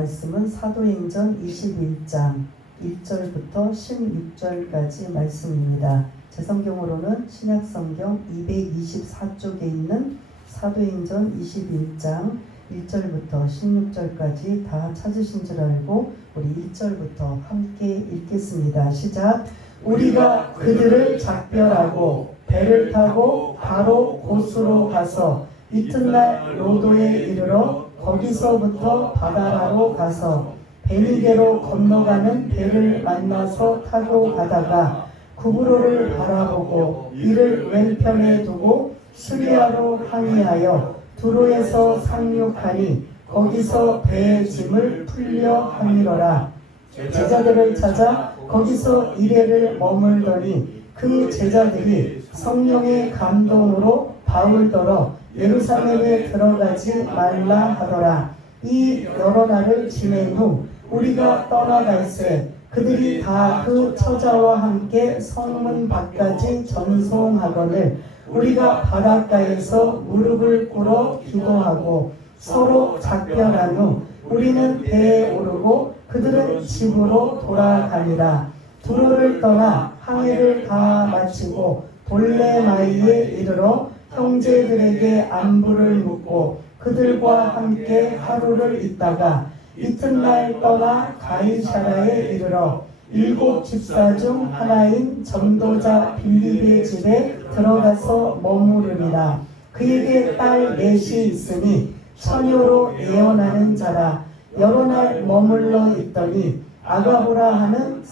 말씀은 사도행전 21장 1절부터 16절까지 말씀입니다. 제 성경으로는 신약성경 224쪽에 있는 사도행전 21장 1절부터 16절까지 다 찾으신 줄 알고 우리 1절부터 함께 읽겠습니다. 시작. 우리가 그들을 작별하고 배를 타고 바로 곳으로 가서 이튿날 로도에 이르러 거기서부터 바다라로 가서 베니게로 건너가는 배를 만나서 타고 가다가 구브로를 바라보고 이를 왼편에 두고 수리아로 항해하여 두로에서 상륙하니 거기서 배의 짐을 풀려 함이러라. 제자들을 찾아 거기서 이레를 머물더니 그 제자들이 성령의 감동으로 바울더러 예루살렘에 들어가지 말라 하더라. 이 여러 날을 지낸 후 우리가 떠나갈새 그들이 다 그 처자와 함께 성문 밖까지 전송하거늘 우리가 바닷가에서 무릎을 꿇어 기도하고 서로 작별한 후 우리는 배에 오르고 그들은 집으로 돌아가니라. 두로를 떠나 항해를 다 마치고 돌레마이에 이르러 형제들에게 안부를 묻고 그들과 함께 하루를 있다가 이튿날 떠나 가이사라에 이르러 7 집사 중 하나인 전도자 빌립의 집에 들어가서 머무르니라. 그에게 딸 넷이 있으니 처녀로 예언하는 자라. 여러 날 머물러 있더니 아가보라 하는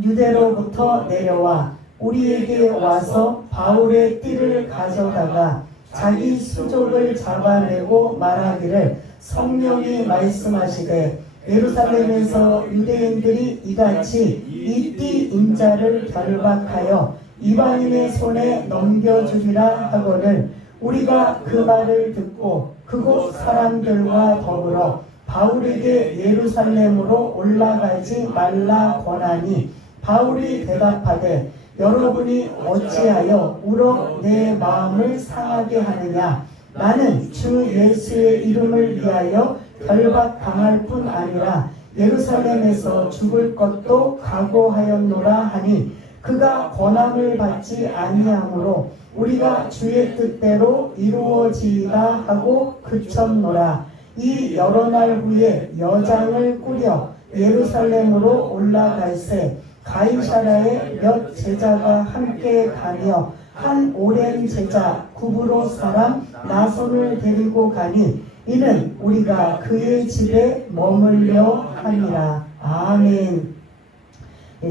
유대로부터 내려와 우리에게 와서 바울의 띠를 가져다가 자기 수족을 잡아내고 말하기를 성령이 말씀하시되 예루살렘에서 유대인들이 이같이 이 띠 인자를 결박하여 이방인의 손에 넘겨주리라 하거늘 우리가 그 말을 듣고 그곳 사람들과 더불어 바울에게 예루살렘으로 올라가지 말라 권하니 바울이 대답하되 여러분이 어찌하여 울어 내 마음을 상하게 하느냐. 나는 주 예수의 이름을 위하여 결박당할 뿐 아니라 예루살렘에서 죽을 것도 각오하였노라 하니 그가 권함을 받지 아니하므로 우리가 주의 뜻대로 이루어지이다 하고 그쳤노라. 이 여러 날 후에 여장을 꾸려 예루살렘으로 올라갈새 가이사라에 몇 제자가 함께 가며 한 오랜 제자 구브로 사람 나손을 데리고 가니 이는 우리가 그의 집에 머물려 함이라. 아멘.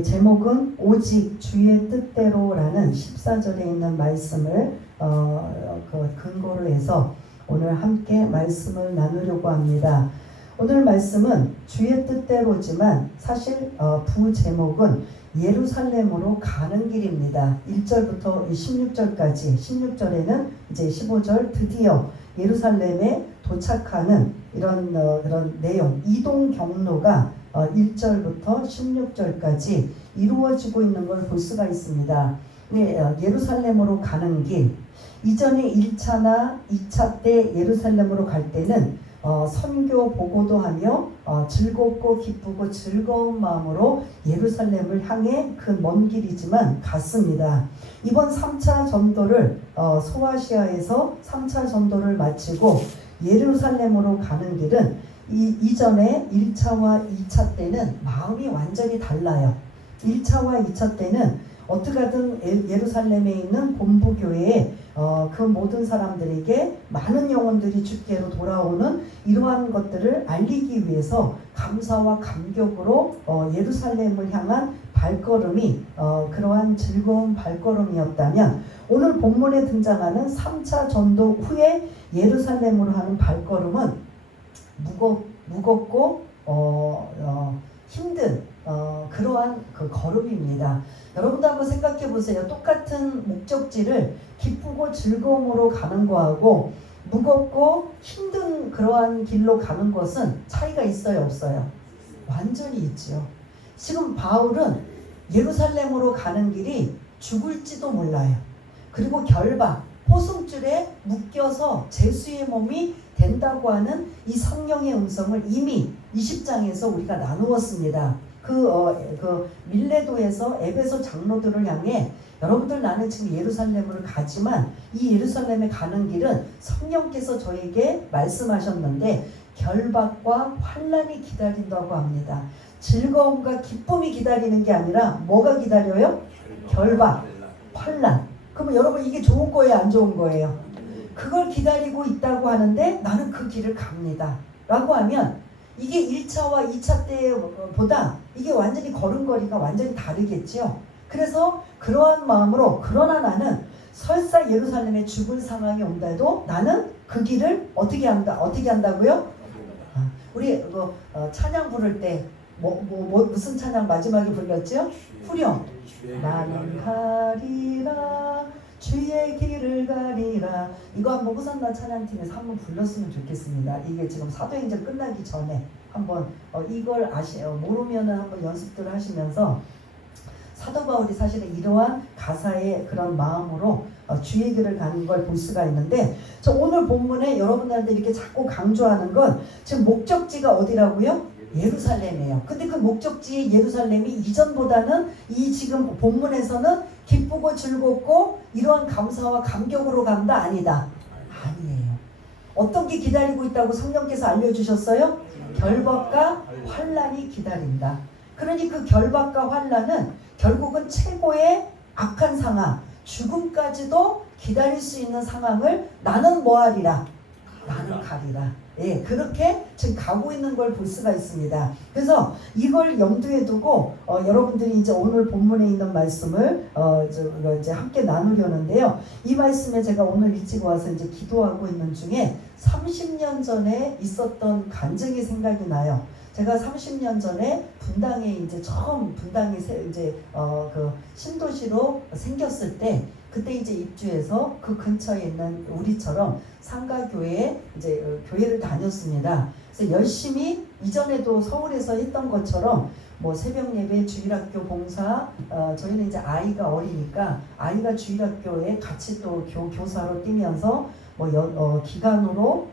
제목은 오직 주의 뜻대로라는 14절에 있는 말씀을 근거로 해서 오늘 함께 말씀을 나누려고 합니다. 오늘 말씀은 주의 뜻대로지만 사실 부제목은 예루살렘으로 가는 길입니다. 1절부터 16절까지 16절에는 이제 15절 드디어 예루살렘에 도착하는 그런 내용 이동 경로가 1절부터 16절까지 이루어지고 있는 걸 볼 수가 있습니다. 예루살렘으로 가는 길 이전에 1차나 2차 때 예루살렘으로 갈 때는 선교 보고도 하며 즐겁고 기쁘고 즐거운 마음으로 예루살렘을 향해 그 먼 길이지만 갔습니다. 이번 3차 전도를 소아시아에서 3차 전도를 마치고 예루살렘으로 가는 길은 이전에 1차와 2차 때는 마음이 완전히 달라요. 1차와 2차 때는 어떻게든 예루살렘에 있는 본부교회에 그 모든 사람들에게 많은 영혼들이 주께로 돌아오는 이러한 것들을 알리기 위해서 감사와 감격으로 예루살렘을 향한 발걸음이 그러한 즐거운 발걸음이었다면 오늘 본문에 등장하는 3차 전도 후에 예루살렘으로 하는 발걸음은 무겁고 힘든 그러한 그 걸음입니다. 여러분도 한번 생각해 보세요. 똑같은 목적지를 기쁘고 즐거움으로 가는 거하고 무겁고 힘든 그러한 길로 가는 것은 차이가 있어요, 없어요? 완전히 있죠. 지금 바울은 예루살렘으로 가는 길이 죽을지도 몰라요. 그리고 결박, 포승줄에 묶여서 제수의 몸이 된다고 하는 이 성령의 음성을 이미 20장에서 우리가 나누었습니다. 그 밀레도에서 에베소 장로들을 향해 여러분들 나는 지금 예루살렘으로 가지만 이 예루살렘에 가는 길은 성령께서 저에게 말씀하셨는데 결박과 환난이 기다린다고 합니다. 즐거움과 기쁨이 기다리는 게 아니라 뭐가 기다려요? 결박, 환난. 그러면 여러분 이게 좋은 거예요? 안 좋은 거예요? 그걸 기다리고 있다고 하는데 나는 그 길을 갑니다. 라고 하면 이게 1차와 2차 때보다 이게 완전히 걸음걸이가 완전히 다르겠죠. 그래서 그러한 마음으로 그러나 나는 설사 예루살렘에 죽을 상황이 온다도 나는 그 길을 어떻게 한다고요? 우리 찬양 부를 때 무슨 찬양 마지막에 불렀죠? 후렴. 나는 가리라 주의 길을 가리라. 이거 한번 호산나 찬양팀에서 한번 불렀으면 좋겠습니다. 이게 지금 사도행전 끝나기 전에 한번 이걸 모르면은 한번 연습들 하시면서 사도 바울이 사실은 이러한 가사의 그런 마음으로 주의 길을 가는 걸 볼 수가 있는데 저 오늘 본문에 여러분들한테 이렇게 자꾸 강조하는 건 지금 목적지가 어디라고요? 예루살렘이에요. 근데 그 목적지 예루살렘이 이전보다는 이 지금 본문에서는 기쁘고 즐겁고 이러한 감사와 감격으로 간다 아니다. 아니에요. 어떤 게 기다리고 있다고 성령께서 알려주셨어요? 결박과 환난이 기다린다. 그러니 그 결박과 환난은 결국은 최고의 악한 상황, 죽음까지도 기다릴 수 있는 상황을 나는 뭐하리라? 나는 가리라. 예, 그렇게 지금 가고 있는 걸 볼 수가 있습니다. 그래서 이걸 염두에 두고 여러분들이 이제 오늘 본문에 있는 말씀을 이제 함께 나누려는데요. 이 말씀에 제가 오늘 일찍 와서 이제 기도하고 있는 중에 30년 전에 있었던 간증이 생각이 나요. 제가 30년 전에 분당에 이제 처음 분당이 이제 그 신도시로 생겼을 때 그때 이제 입주해서 그 근처에 있는 우리처럼 상가교회에 이제 교회를 다녔습니다. 그래서 열심히 이전에도 서울에서 했던 것처럼 뭐 새벽 예배, 주일학교 봉사, 저희는 이제 아이가 어리니까 아이가 주일학교에 같이 또 교사로 뛰면서 뭐 기간으로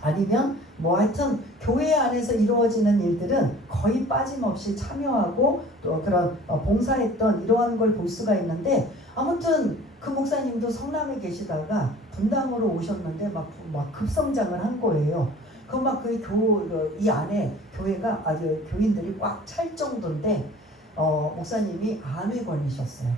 아니면 뭐 하여튼 교회 안에서 이루어지는 일들은 거의 빠짐없이 참여하고 또 그런 봉사했던 이러한 걸 볼 수가 있는데 아무튼 그 목사님도 성남에 계시다가 분당으로 오셨는데 막 급성장을 한 거예요. 그 막 이 안에 교회가 아주 교인들이 꽉 찰 정도인데 목사님이 암에 걸리셨어요.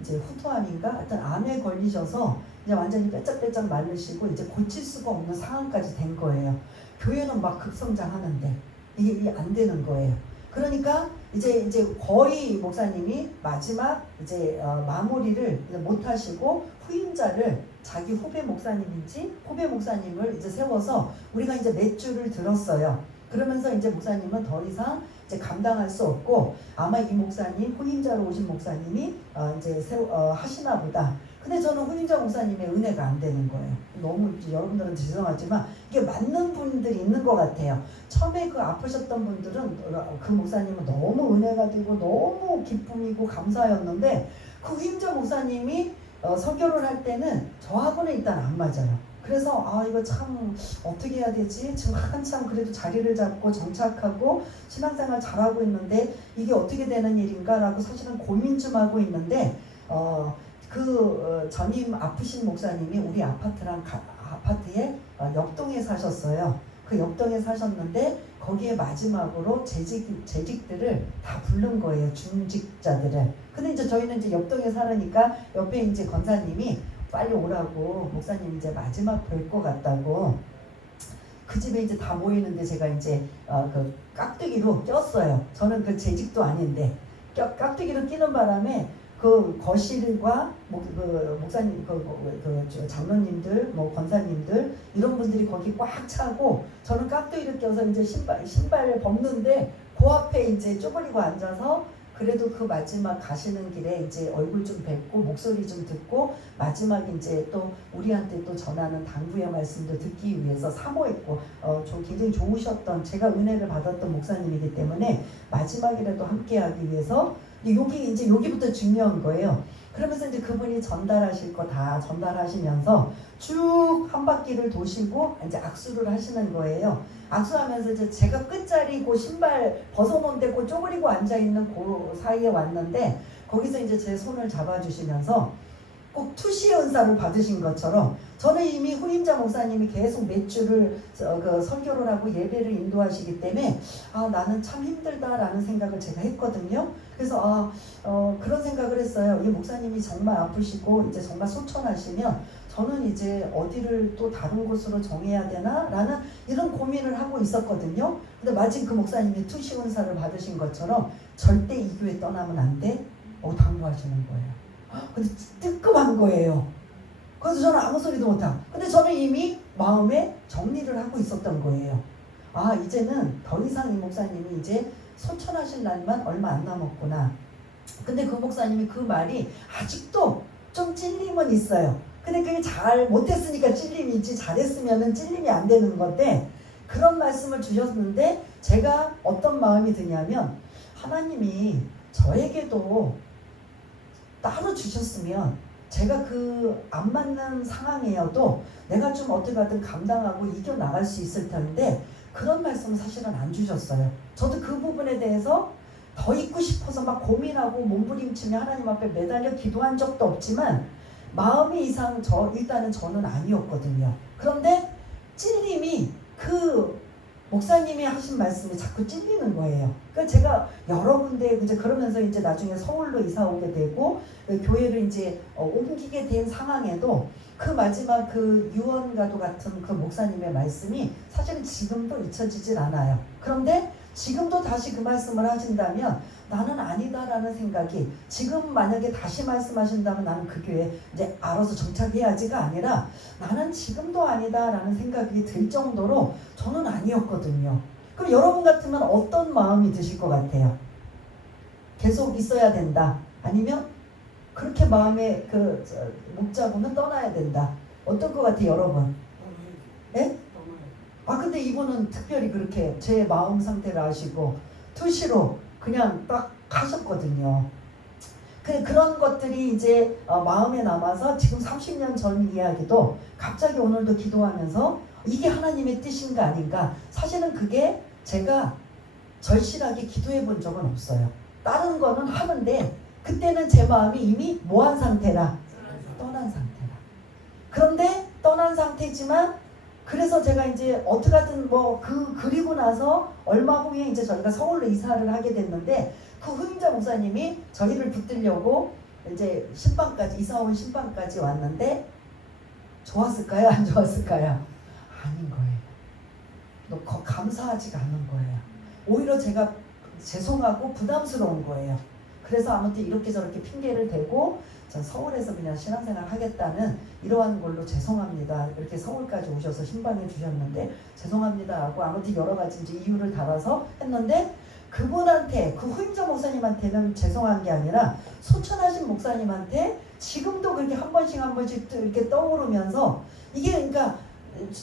이제 후두암인가 하여튼 암에 걸리셔서 이제 완전히 빼짝빼짝 마르시고 이제 고칠 수가 없는 상황까지 된 거예요. 교회는 막 급성장하는데 이게 안 되는 거예요. 그러니까 이제 거의 목사님이 마지막 이제 마무리를 못 하시고 후임자를 자기 후배 목사님을 이제 세워서 우리가 이제 몇 주를 들었어요. 그러면서 이제 목사님은 더 이상 이제 감당할 수 없고 아마 이 목사님 후임자로 오신 목사님이 이제 하시나 보다. 근데 저는 후임자 목사님의 은혜가 안 되는 거예요. 너무 여러분들은 죄송하지만 이게 맞는 분들이 있는 것 같아요. 처음에 그 아프셨던 분들은 그 목사님은 너무 은혜가 되고 너무 기쁨이고 감사였는데 그 후임자 목사님이 설교를 할 때는 저하고는 일단 안 맞아요. 그래서 이거 참 어떻게 해야 되지? 지금 한참 그래도 자리를 잡고 정착하고 신앙생활 잘하고 있는데 이게 어떻게 되는 일인가 라고 사실은 고민 좀 하고 있는데 전임 아프신 목사님이 우리 아파트의 옆동에 사셨어요. 그 옆동에 사셨는데 거기에 마지막으로 재직들을 다 부른 거예요. 중직자들을. 근데 이제 저희는 이제 옆동에 살으니까 옆에 이제 권사님이 빨리 오라고 목사님 이제 마지막 뵐 것 같다고 그 집에 이제 다 모이는데 제가 이제 그 깍두기로 꼈어요. 저는 그 재직도 아닌데 깍두기로 끼는 바람에 그 거실과 목사님, 장로님들, 권사님들 이런 분들이 거기 꽉 차고 저는 깍두기를 껴서 이제 신발을 벗는데 그 앞에 이제 쪼그리고 앉아서 그래도 그 마지막 가시는 길에 이제 얼굴 좀 뵙고 목소리 좀 듣고 마지막 이제 또 우리한테 또 전하는 당부의 말씀도 듣기 위해서 사모했고 굉장히 좋으셨던 제가 은혜를 받았던 목사님이기 때문에 마지막이라도 함께하기 위해서 여기부터 중요한 거예요. 그러면서 이제 그분이 전달하실 거 다 전달하시면서 쭉 한 바퀴를 도시고 이제 악수를 하시는 거예요. 악수하면서 이제 제가 끝자리 그 신발 벗어놓은 데 그 쪼그리고 앉아있는 그 사이에 왔는데 거기서 이제 제 손을 잡아주시면서 꼭 투시의 은사를 받으신 것처럼 저는 이미 후임자 목사님이 계속 몇 주를 설교를 하고 예배를 인도하시기 때문에 나는 참 힘들다라는 생각을 제가 했거든요. 그래서 그런 생각을 했어요. 이 목사님이 정말 아프시고 이제 정말 소천하시면 저는 이제 어디를 또 다른 곳으로 정해야 되나? 라는 이런 고민을 하고 있었거든요. 근데 마침 그 목사님이 투시 은사를 받으신 것처럼 절대 이 교회 떠나면 안 돼? 당부하시는 거예요. 근데 뜨끔한 거예요. 그래서 저는 아무 소리도 못하고, 근데 저는 이미 마음에 정리를 하고 있었던 거예요. 이제는 더 이상 이 목사님이 이제 소천하실 날만 얼마 안 남았구나. 근데 그 목사님이 그 말이 아직도 좀 찔림은 있어요. 근데 그게 잘 못했으니까 찔림이 있지, 잘했으면 찔림이 안 되는 건데, 그런 말씀을 주셨는데 제가 어떤 마음이 드냐면, 하나님이 저에게도 따로 주셨으면 제가 그 안 맞는 상황이어도 내가 좀 어떻게 하든 감당하고 이겨나갈 수 있을 텐데 그런 말씀은 사실은 안 주셨어요. 저도 그 부분에 대해서 더 있고 싶어서 막 고민하고 몸부림치며 하나님 앞에 매달려 기도한 적도 없지만 마음의 이상 일단은 저는 아니었거든요. 그런데 찔림이 그 목사님이 하신 말씀이 자꾸 찔리는 거예요. 그러니까 제가 여러 군데 이제 그러면서 이제 나중에 서울로 이사 오게 되고 교회를 이제 옮기게 된 상황에도 그 마지막 그 유언과도 같은 그 목사님의 말씀이 사실은 지금도 잊혀지질 않아요. 그런데 지금도 다시 그 말씀을 하신다면 나는 아니다라는 생각이, 지금 만약에 다시 말씀하신다면 나는 그 교회에 이제 알아서 정착해야지가 아니라 나는 지금도 아니다라는 생각이 들 정도로 저는 아니었거든요. 그럼 여러분 같으면 어떤 마음이 드실 것 같아요? 계속 있어야 된다, 아니면 그렇게 마음에 목 잡으면 떠나야 된다, 어떨 것 같아요 여러분? 예? 근데 이분은 특별히 그렇게 제 마음 상태를 아시고 투시로 그냥 딱 하셨거든요. 그런 것들이 이제 마음에 남아서 지금 30년 전 이야기도 갑자기 오늘도 기도하면서 이게 하나님의 뜻인가 아닌가, 사실은 그게 제가 절실하게 기도해 본 적은 없어요. 다른 거는 하는데 그때는 제 마음이 이미 뭐한 상태라? 떠난 상태라. 그런데 떠난 상태지만 그래서 제가 이제 어떻게든 그리고 나서 얼마 후에 이제 저희가 서울로 이사를 하게 됐는데 그 후임자 목사님이 저희를 붙들려고 이제 신방까지, 이사 온 신방까지 왔는데 좋았을까요? 안 좋았을까요? 아닌 거예요. 감사하지가 않은 거예요. 오히려 제가 죄송하고 부담스러운 거예요. 그래서 아무튼 이렇게 저렇게 핑계를 대고 서울에서 그냥 신앙생활 하겠다는 이러한 걸로 죄송합니다, 이렇게 서울까지 오셔서 신방해 주셨는데 죄송합니다 하고 아무튼 여러 가지 이제 이유를 달아서 했는데, 그분한테, 그 후임자 목사님한테는 죄송한 게 아니라 소천하신 목사님한테 지금도 그렇게 한 번씩 이렇게 떠오르면서, 이게 그러니까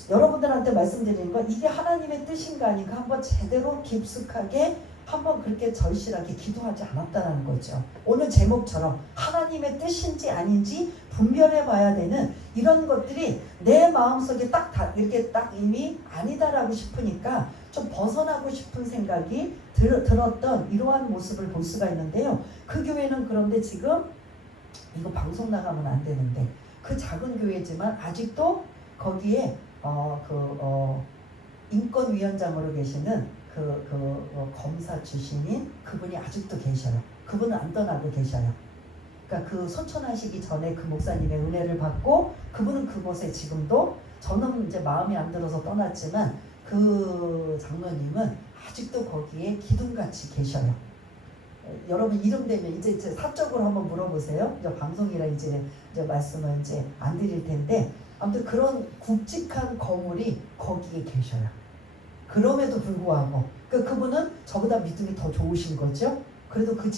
여러분들한테 말씀드리는 건 이게 하나님의 뜻인가 아닌가 한번 제대로 깊숙하게 한번 그렇게 절실하게 기도하지 않았다는 거죠. 오늘 제목처럼 하나님의 뜻인지 아닌지 분별해 봐야 되는 이런 것들이 내 마음속에 이렇게 딱 이미 아니다라고 싶으니까 좀 벗어나고 싶은 생각이 들었던 이러한 모습을 볼 수가 있는데요. 그 교회는 그런데 지금 이거 방송 나가면 안 되는데 그 작은 교회지만 아직도 거기에 인권위원장으로 계시는 검사 출신인 그분이 아직도 계셔요. 그분은 안 떠나고 계셔요. 그러니까 그 소천하시기 전에 그 목사님의 은혜를 받고 그분은 그곳에 지금도, 저는 이제 마음에 안 들어서 떠났지만 그 장로님은 아직도 거기에 기둥같이 계셔요. 여러분 이름 되면 이제 사적으로 한번 물어보세요. 이제 방송이라 이제 말씀을 이제 안 드릴 텐데 아무튼 그런 굵직한 거물이 거기에 계셔요. 그럼에도 불구하고 그분은 저보다 믿음이 더 좋으신 거죠. 그래도 그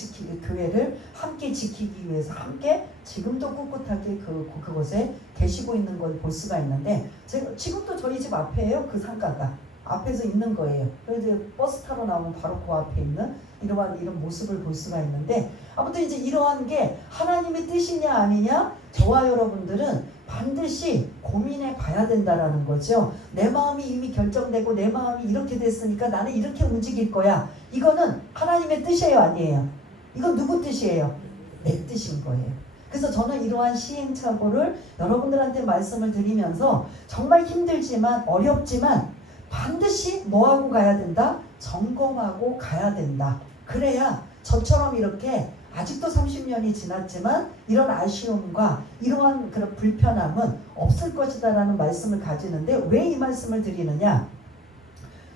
교회를 함께 지키기 위해서 함께 지금도 꿋꿋하게 그곳에 계시고 있는 걸 볼 수가 있는데, 제가 지금도 저희 집 앞에요. 그 상가가 앞에서 있는 거예요. 그래서 버스 타러 나오면 바로 그 앞에 있는 이런 모습을 볼 수가 있는데, 아무튼 이제 이러한 게 하나님의 뜻이냐 아니냐, 저와 여러분들은 반드시 고민해 봐야 된다라는 거죠. 내 마음이 이미 결정되고 내 마음이 이렇게 됐으니까 나는 이렇게 움직일 거야. 이거는 하나님의 뜻이에요, 아니에요? 이건 누구 뜻이에요? 내 뜻인 거예요. 그래서 저는 이러한 시행착오를 여러분들한테 말씀을 드리면서 정말 힘들지만 어렵지만 반드시 뭐하고 가야 된다? 점검하고 가야 된다. 그래야 저처럼 이렇게 아직도 30년이 지났지만 이런 아쉬움과 이러한 그런 불편함은 없을 것이다라는 말씀을 가지는데, 왜 이 말씀을 드리느냐?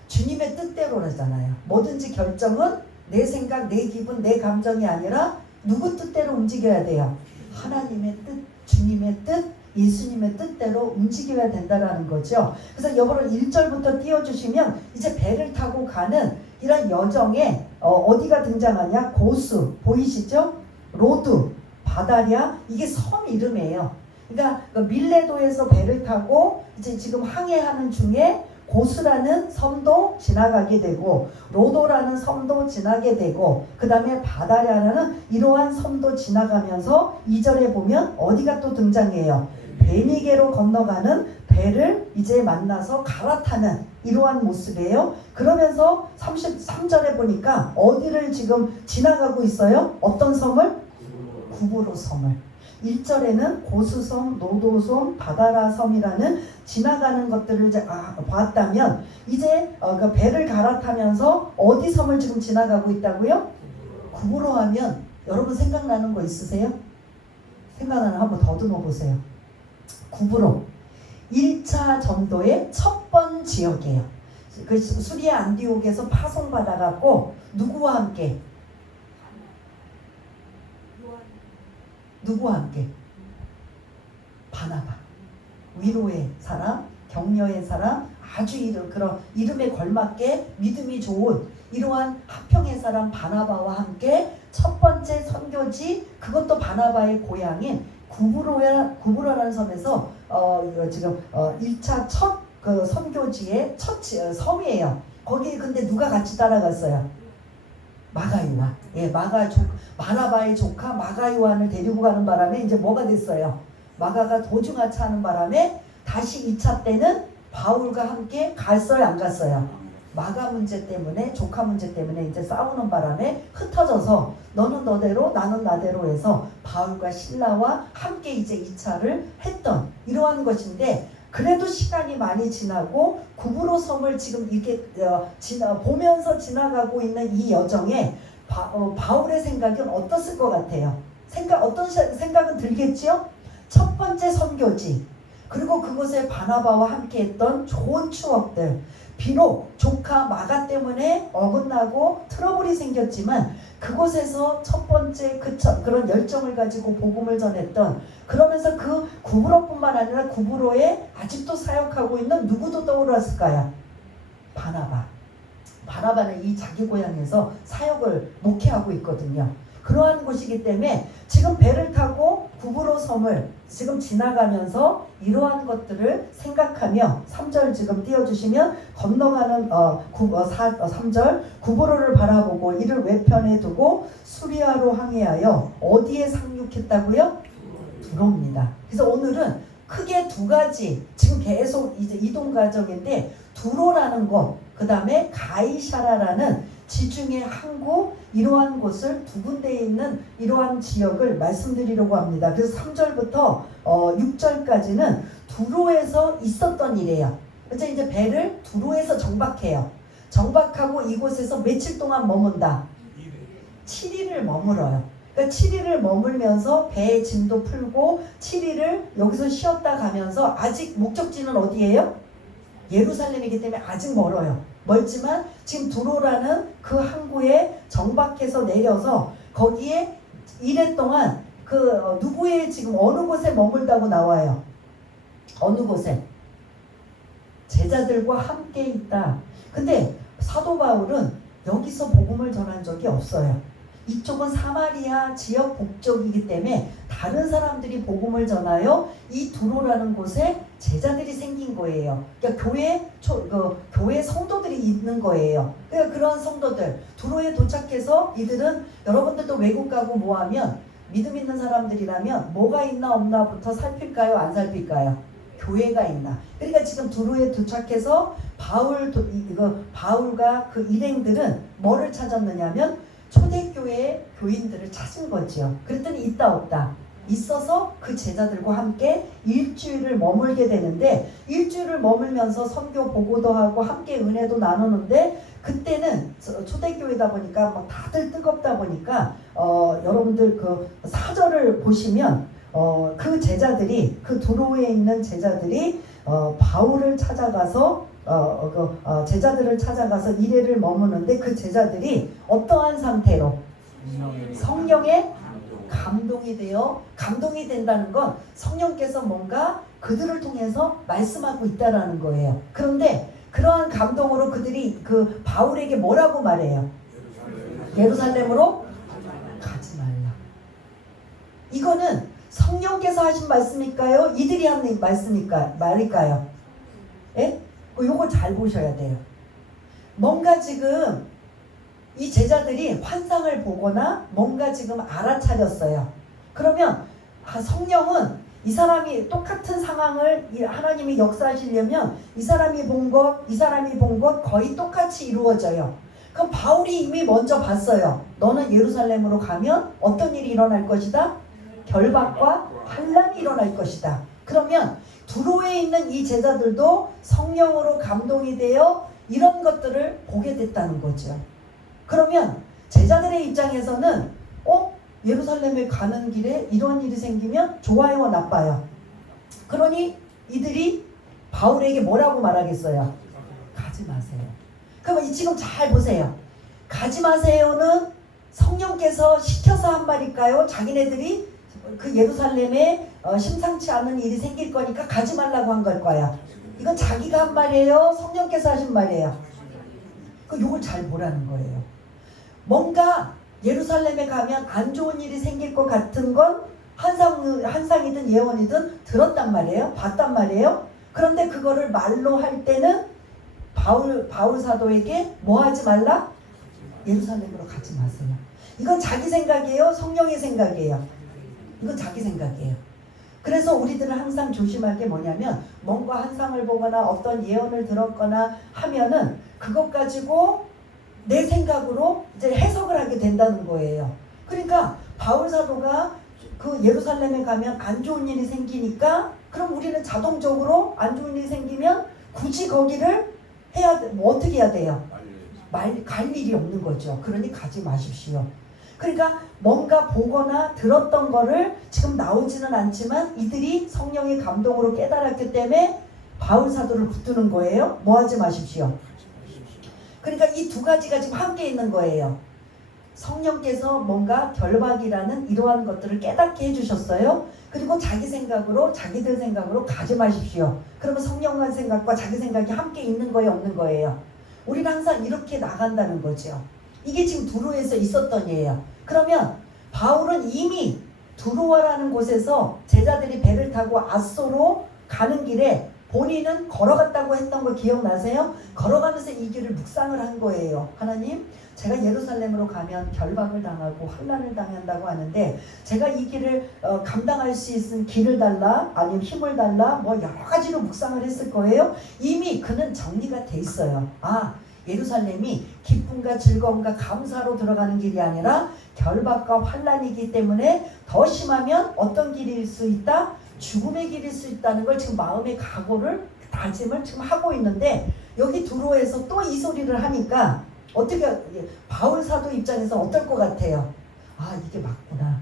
주님의 뜻대로라잖아요. 뭐든지 결정은 내 생각, 내 기분, 내 감정이 아니라 누구 뜻대로 움직여야 돼요? 하나님의 뜻, 주님의 뜻, 예수님의 뜻대로 움직여야 된다라는 거죠. 그래서 여러분 1절부터 띄워주시면 이제 배를 타고 가는 이런 여정에 어디가 등장하냐? 고수 보이시죠? 로드, 바다랴, 이게 섬 이름이에요. 그러니까 그 밀레도에서 배를 타고 이제 지금 항해하는 중에 고수라는 섬도 지나가게 되고 로도라는 섬도 지나게 되고 그 다음에 바다랴라는 이러한 섬도 지나가면서 2절에 보면 어디가 또 등장해요? 베니게로 건너가는 배를 이제 만나서 갈아타는 이러한 모습이에요. 그러면서 33절에 보니까 어디를 지금 지나가고 있어요? 어떤 섬을? 구브로 섬을. 1절에는 고수섬, 노도섬, 바다라 섬이라는 지나가는 것들을 이제 봤다면 이제 그 배를 갈아타면서 어디 섬을 지금 지나가고 있다고요? 구브로 하면 여러분 생각나는 거 있으세요? 생각나는 거 한번 더듬어 보세요. 구브로 1차 전도의 첫 번 지역이에요. 그 수리아 안디옥에서 파송받아갖고 누구와 함께? 누구와 함께? 바나바. 위로의 사람, 격려의 사람, 아주 그런 이름에 걸맞게 믿음이 좋은 이러한 합평의 사람 바나바와 함께 첫 번째 선교지, 그것도 바나바의 고향인 구브로라는 섬에서 지금 1차 첫 그 선교지의 첫 섬이에요. 거기 근데 누가 같이 따라갔어요? 마가요한. 예, 바나바의 조카 마가요한을 데리고 가는 바람에 이제 뭐가 됐어요? 마가가 도중하차하는 바람에 다시 2차 때는 바울과 함께 갔어요, 안 갔어요? 마가 문제 때문에, 조카 문제 때문에 이제 싸우는 바람에 흩어져서 너는 너대로 나는 나대로 해서 바울과 실라와 함께 이제 2차를 했던 이러한 것인데, 그래도 시간이 많이 지나고 구브로 섬을 지금 이렇게 보면서 지나가고 있는 이 여정에 바울의 생각은 어떻을 것 같아요? 어떤 생각은 들겠죠? 첫 번째 선교지, 그리고 그곳에 바나바와 함께 했던 좋은 추억들, 비록 조카 마가 때문에 어긋나고 트러블이 생겼지만 그곳에서 첫 번째 그런 열정을 가지고 복음을 전했던, 그러면서 그 구브로뿐만 아니라 구브로에 아직도 사역하고 있는 누구도 떠올랐을까요? 바나바는 이 자기 고향에서 사역을 목회하고 있거든요. 그러한 곳이기 때문에 지금 배를 타고 구브로 섬을 지금 지나가면서 이러한 것들을 생각하며 3절 지금 띄워주시면 건너가는 3절 구브로를 바라보고 이를 외편에 두고 수리아로 항해하여 어디에 상륙했다고요? 두로입니다. 그래서 오늘은 크게 두 가지, 지금 계속 이제 이동 과정인데 두로라는 곳, 그 다음에 가이샤라라는 지중해 항구, 이러한 곳을 두 군데에 있는 이러한 지역을 말씀드리려고 합니다. 그래서 3절부터 6절까지는 두로에서 있었던 일이에요. 이제 배를 두로에서 정박해요. 정박하고 이곳에서 며칠 동안 머문다? 7일을 머물어요. 그러니까 7일을 머물면서 배의 짐도 풀고 7일을 여기서 쉬었다 가면서, 아직 목적지는 어디예요? 예루살렘이기 때문에 아직 멀어요. 멀지만 지금 두로라는 그 항구에 정박해서 내려서 거기에 1회 동안 누구의 지금 어느 곳에 머물다고 나와요? 어느 곳에? 제자들과 함께 있다. 근데 사도 바울은 여기서 복음을 전한 적이 없어요. 이쪽은 사마리아 지역 목적이기 때문에 다른 사람들이 복음을 전하여 이 두로라는 곳에 제자들이 생긴 거예요. 그러니까 교회 성도들이 있는 거예요. 그러니까 그런 성도들 두로에 도착해서 이들은, 여러분들도 외국 가고 뭐하면 믿음 있는 사람들이라면 뭐가 있나 없나부터 살필까요? 안 살필까요? 교회가 있나. 그러니까 지금 두로에 도착해서 바울과 그 일행들은 뭐를 찾았느냐면 초대교회의 교인들을 찾은 거지요. 그랬더니 있다 없다. 있어서 그 제자들과 함께 일주일을 머물게 되는데, 일주일을 머물면서 선교 보고도 하고 함께 은혜도 나누는데, 그때는 초대교회다 보니까 막 다들 뜨겁다 보니까 여러분들 그 사절을 보시면 그 제자들이, 그 두로에 있는 제자들이 바울을 찾아가서 제자들을 찾아가서 이래를 머무는데, 그 제자들이 어떠한 상태로 성령의 감동이 된다는 건 성령께서 뭔가 그들을 통해서 말씀하고 있다라는 거예요. 그런데 그러한 감동으로 그들이 그 바울에게 뭐라고 말해요? 예루살렘으로 가지 말라. 이거는 성령께서 하신 말씀일까요? 이들이 하는 말일까요? 예? 요거 잘 보셔야 돼요. 뭔가 지금 이 제자들이 환상을 보거나 뭔가 지금 알아차렸어요. 그러면 성령은 이 사람이 똑같은 상황을 하나님이 역사하시려면 이 사람이 본 것 거의 똑같이 이루어져요. 그럼 바울이 이미 먼저 봤어요. 너는 예루살렘으로 가면 어떤 일이 일어날 것이다? 결박과 환란이 일어날 것이다. 그러면 두로에 있는 이 제자들도 성령으로 감동이 되어 이런 것들을 보게 됐다는 거죠. 그러면 제자들의 입장에서는 예루살렘에 가는 길에 이런 일이 생기면 좋아요, 나빠요? 그러니 이들이 바울에게 뭐라고 말하겠어요? 가지 마세요. 그러면 지금 잘 보세요. 가지 마세요는 성령께서 시켜서 한 말일까요? 자기네들이 그 예루살렘에 심상치 않은 일이 생길 거니까 가지 말라고 한 걸까요? 이건 자기가 한 말이에요? 성령께서 하신 말이에요? 요걸 잘 보라는 거예요. 뭔가 예루살렘에 가면 안 좋은 일이 생길 것 같은 건 환상이든 예언이든 들었단 말이에요. 봤단 말이에요. 그런데 그거를 말로 할 때는 바울 사도에게 뭐 하지 말라? 예루살렘으로 가지 마세요. 이건 자기 생각이에요? 성령의 생각이에요? 이건 자기 생각이에요. 그래서 우리들은 항상 조심할 게 뭐냐면, 뭔가 환상을 보거나 어떤 예언을 들었거나 하면은 그것 가지고 내 생각으로 이제 해석을 하게 된다는 거예요. 그러니까 바울 사도가 그 예루살렘에 가면 안 좋은 일이 생기니까, 그럼 우리는 자동적으로 안 좋은 일이 생기면 굳이 거기를 어떻게 해야 돼요? 갈 일이 없는 거죠. 그러니 가지 마십시오. 그러니까 뭔가 보거나 들었던 거를 지금 나오지는 않지만 이들이 성령의 감동으로 깨달았기 때문에 바울 사도를 붙드는 거예요. 뭐 하지 마십시오. 그러니까 이 두 가지가 지금 함께 있는 거예요. 성령께서 뭔가 결박이라는 이러한 것들을 깨닫게 해주셨어요. 그리고 자기들 생각으로 가지 마십시오. 그러면 성령의 생각과 자기 생각이 함께 있는 거예요, 없는 거예요? 우리는 항상 이렇게 나간다는 거죠. 이게 지금 두로에서 있었던 일이에요. 그러면 바울은 이미 두로아라는 곳에서 제자들이 배를 타고 아소로 가는 길에 본인은 걸어갔다고 했던 거 기억나세요? 걸어가면서 이 길을 묵상을 한 거예요. 하나님, 제가 예루살렘으로 가면 결박을 당하고 환난을 당한다고 하는데 제가 이 길을 감당할 수 있는 길을 달라, 아니면 힘을 달라, 뭐 여러 가지로 묵상을 했을 거예요. 이미 그는 정리가 돼 있어요. 예루살렘이 기쁨과 즐거움과 감사로 들어가는 길이 아니라 결박과 환난이기 때문에 더 심하면 어떤 길일 수 있다? 죽음의 길일 수 있다는 걸 지금 마음의 다짐을 지금 하고 있는데, 여기 두로에서 또 이 소리를 하니까 바울 사도 입장에서 어떨 것 같아요? 이게 맞구나.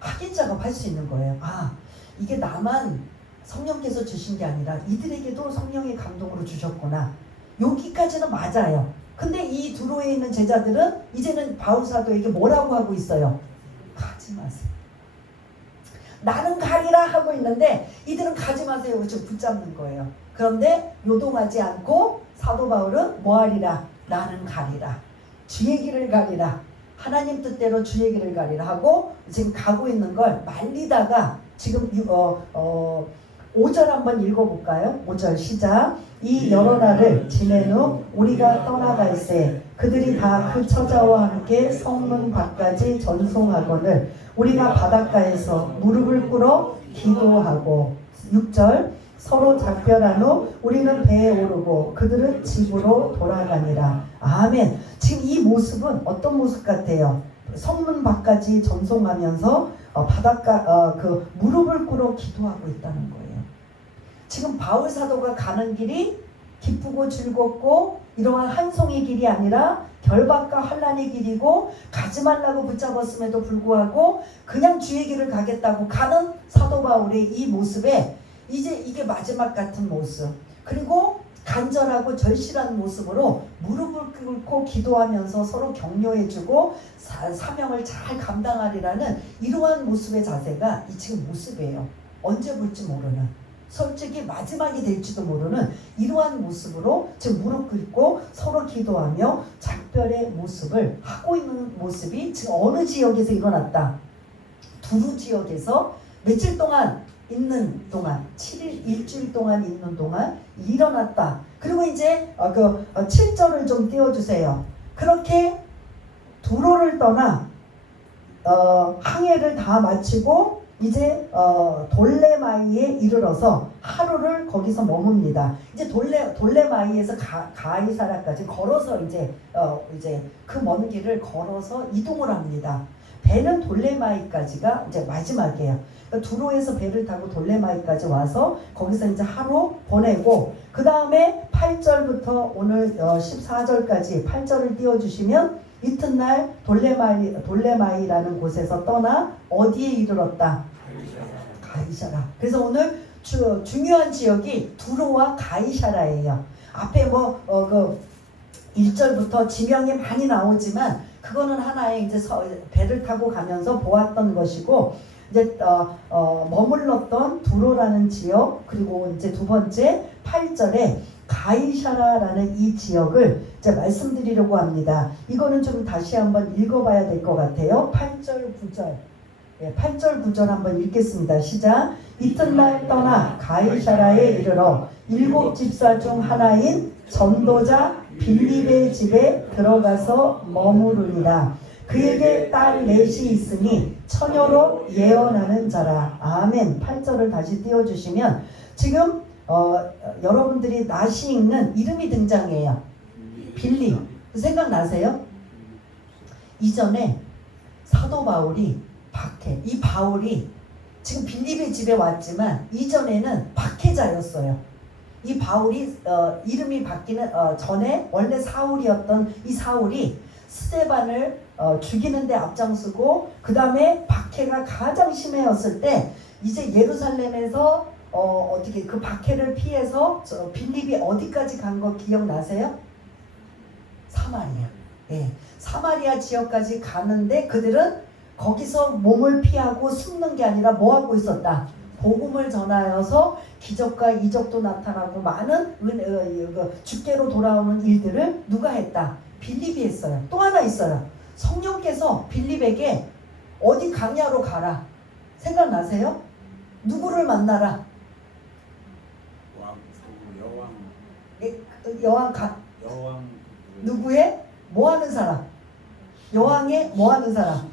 확인 작업할 수 있는 거예요. 이게 나만 성령께서 주신 게 아니라 이들에게도 성령의 감동으로 주셨구나. 여기까지는 맞아요. 근데 이 두로에 있는 제자들은 이제는 바울 사도에게 뭐라고 하고 있어요? 가지 마세요. 나는 가리라 하고 있는데 이들은 가지 마세요. 좀 붙잡는 거예요. 그런데 요동하지 않고 사도 바울은 뭐하리라? 나는 가리라. 주의 길을 가리라. 하나님 뜻대로 주의 길을 가리라 하고 지금 가고 있는 걸 말리다가 지금 5절 한번 읽어볼까요? 5절 시작. 이 여러 날을 지낸 후 우리가 떠나갈새 그들이 다 그 처자와 함께 성문 밖까지 전송하거늘 우리가 바닷가에서 무릎을 꿇어 기도하고 6절 서로 작별한 후 우리는 배에 오르고 그들은 집으로 돌아가니라. 아멘. 지금 이 모습은 어떤 모습 같아요? 성문 밖까지 전송하면서 바닷가 그 무릎을 꿇어 기도하고 있다는 거예요. 지금 바울 사도가 가는 길이 기쁘고 즐겁고 이러한 한송의 길이 아니라 결박과 환난의 길이고 가지 말라고 붙잡았음에도 불구하고 그냥 주의 길을 가겠다고 가는 사도 바울의 이 모습에 이제 이게 마지막 같은 모습, 그리고 간절하고 절실한 모습으로 무릎을 꿇고 기도하면서 서로 격려해주고 사명을 잘 감당하리라는 이러한 모습의 자세가 이 지금 모습이에요. 언제 볼지 모르는, 솔직히 마지막이 될지도 모르는 이러한 모습으로 지금 무릎 꿇고 서로 기도하며 작별의 모습을 하고 있는 모습이 지금 어느 지역에서 일어났다? 두루 지역에서 며칠 동안 있는 동안, 7일 일주일 동안 있는 동안 일어났다. 그리고 이제 7절을 좀 띄워주세요. 그렇게 두로를 떠나 항해를 다 마치고 이제 돌레마이에 이르러서 하루를 거기서 머뭅니다. 이제 돌레마이에서 가이사라까지 걸어서 이제 그 먼 길을 걸어서 이동을 합니다. 배는 돌레마이까지가 이제 마지막이에요. 그러니까 두로에서 배를 타고 돌레마이까지 와서 거기서 이제 하루 보내고, 그 다음에 8절부터 오늘 14절까지 8절을 띄워주시면 이튿날 돌레마이라는 곳에서 떠나 어디에 이르렀다? 가이사라. 그래서 오늘 중요한 지역이 두로와 가이사라예요. 앞에 그 1절부터 지명이 많이 나오지만 그거는 하나의 이제 배를 타고 가면서 보았던 것이고, 이제 머물렀던 두로라는 지역, 그리고 이제 두 번째 8절에 가이사라라는 이 지역을 이제 말씀드리려고 합니다. 이거는 좀 다시 한번 읽어봐야 될 것 같아요. 8절 9절. 8절 9절 한번 읽겠습니다. 시작. 이튿날 떠나 가이사라에 이르러 7 집사 중 하나인 전도자 빌립의 집에 들어가서 머무르니라. 그에게 딸 넷이 있으니 처녀로 예언하는 자라. 아멘. 8절을 다시 띄워주시면 지금 여러분들이 낫이 읽는 이름이 등장해요. 빌립. 생각나세요? 이전에 사도 바울이 이 바울이 지금 빌립의 집에 왔지만 이전에는 박해자였어요. 이 바울이 이름이 바뀌는 전에 원래 사울이었던 이 사울이 스데반을 죽이는 데 앞장서고, 그 다음에 박해가 가장 심해졌을 때 이제 예루살렘에서 어떻게 그 박해를 피해서 빌립이 어디까지 간 거 기억나세요? 사마리아. 예, 사마리아 지역까지 가는데 그들은 거기서 몸을 피하고 숨는 게 아니라 뭐 하고 있었다? 복음을 전하여서 기적과 이적도 나타나고 많은 주께로 돌아오는 일들을 누가 했다? 빌립이 했어요. 또 하나 있어요. 성령께서 빌립에게 어디 강야로 가라. 생각나세요? 누구를 만나라? 여왕 누구의? 뭐 하는 사람? 여왕의 뭐 하는 사람?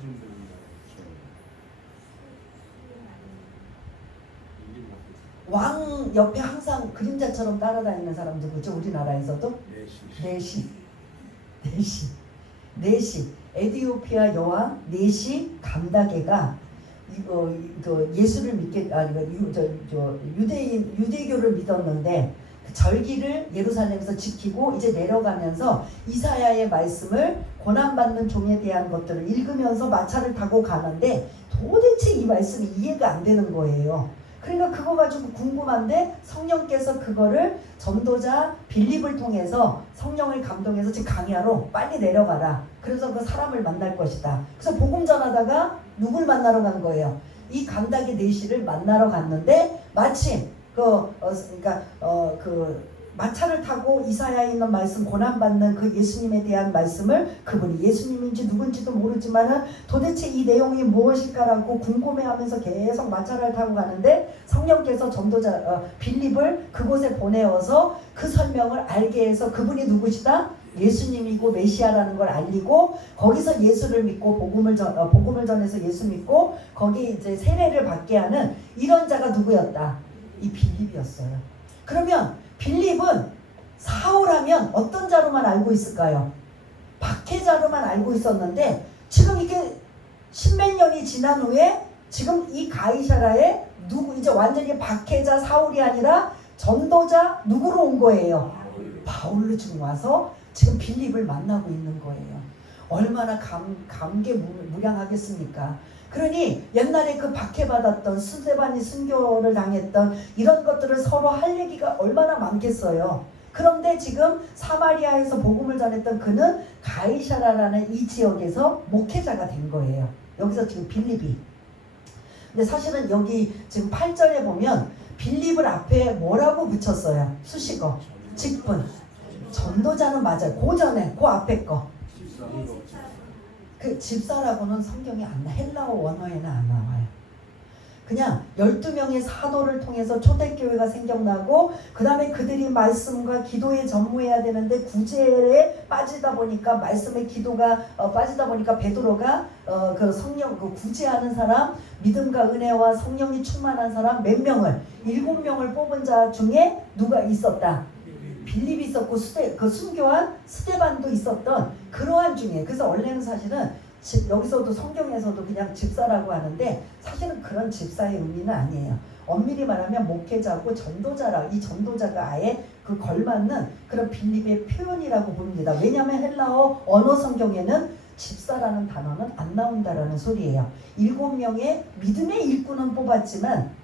왕 옆에 항상 그림자처럼 따라다니는 사람 누구죠? 우리나라에서도? 넷이 에티오피아 여왕 넷이 감다게가 예수를 믿게 유대교를 믿었는데 그 절기를 예루살렘에서 지키고 이제 내려가면서 이사야의 말씀을 고난받는 종에 대한 것들을 읽으면서 마차를 타고 가는데 도대체 이 말씀이 이해가 안 되는 거예요. 그러니까 그거 가지고 궁금한데 성령께서 그거를 전도자 빌립을 통해서 성령을 감동해서 지금 강야로 빨리 내려가라. 그래서 그 사람을 만날 것이다. 그래서 복음 전하다가 누굴 만나러 간 거예요? 이 감다게 네시를 만나러 갔는데 마침 마차를 타고 이사야에 있는 말씀, 고난받는 그 예수님에 대한 말씀을 그분이 예수님인지 누군지도 모르지만은 도대체 이 내용이 무엇일까라고 궁금해하면서 계속 마차를 타고 가는데 성령께서 전도자 빌립을 그곳에 보내어서 그 설명을 알게 해서 그분이 누구시다? 예수님이고 메시아라는 걸 알리고 거기서 예수를 믿고 복음을 전해서 예수 믿고 거기 이제 세례를 받게 하는 이런 자가 누구였다? 이 빌립이었어요. 그러면 빌립은 사울하면 어떤 자로만 알고 있을까요? 박해자로만 알고 있었는데 지금 이게 십몇 년이 지난 후에 지금 이 가이사라에 누구 이제 완전히 박해자 사울이 아니라 전도자 누구로 온 거예요? 바울로 지금 와서 지금 빌립을 만나고 있는 거예요. 얼마나 감개무량하겠습니까? 그러니 옛날에 그 박해받았던 스데반이 순교를 당했던 이런 것들을 서로 할 얘기가 얼마나 많겠어요. 그런데 지금 사마리아에서 복음을 전했던 그는 가이사라라는 이 지역에서 목회자가 된 거예요. 여기서 지금 빌립이. 근데 사실은 여기 지금 8절에 보면 빌립을 앞에 뭐라고 붙였어요? 수식어, 직분. 전도자는 맞아요. 그 전에, 그 앞에 거. 그 집사라고는 성경에 안 나와요. 헬라어 원어에는 안 나와요. 그냥 12명의 사도를 통해서 초대교회가 생겨나고 그 다음에 그들이 말씀과 기도에 전무해야 되는데 구제에 빠지다 보니까 말씀의 기도가 빠지다 보니까 베드로가 그 성령 그 구제하는 사람 믿음과 은혜와 성령이 충만한 사람 몇 명을 7명을 뽑은 자 중에 누가 있었다. 빌립이 있었고 그 순교한 스데반도 있었던 그러한 중에 그래서 원래는 사실은 여기서도 성경에서도 그냥 집사라고 하는데 사실은 그런 집사의 의미는 아니에요. 엄밀히 말하면 목회자고 전도자라 이 전도자가 아예 그 걸맞는 그런 빌립의 표현이라고 봅니다. 왜냐하면 헬라어 언어 성경에는 집사라는 단어는 안 나온다라는 소리예요. 7명의 믿음의 일꾼은 뽑았지만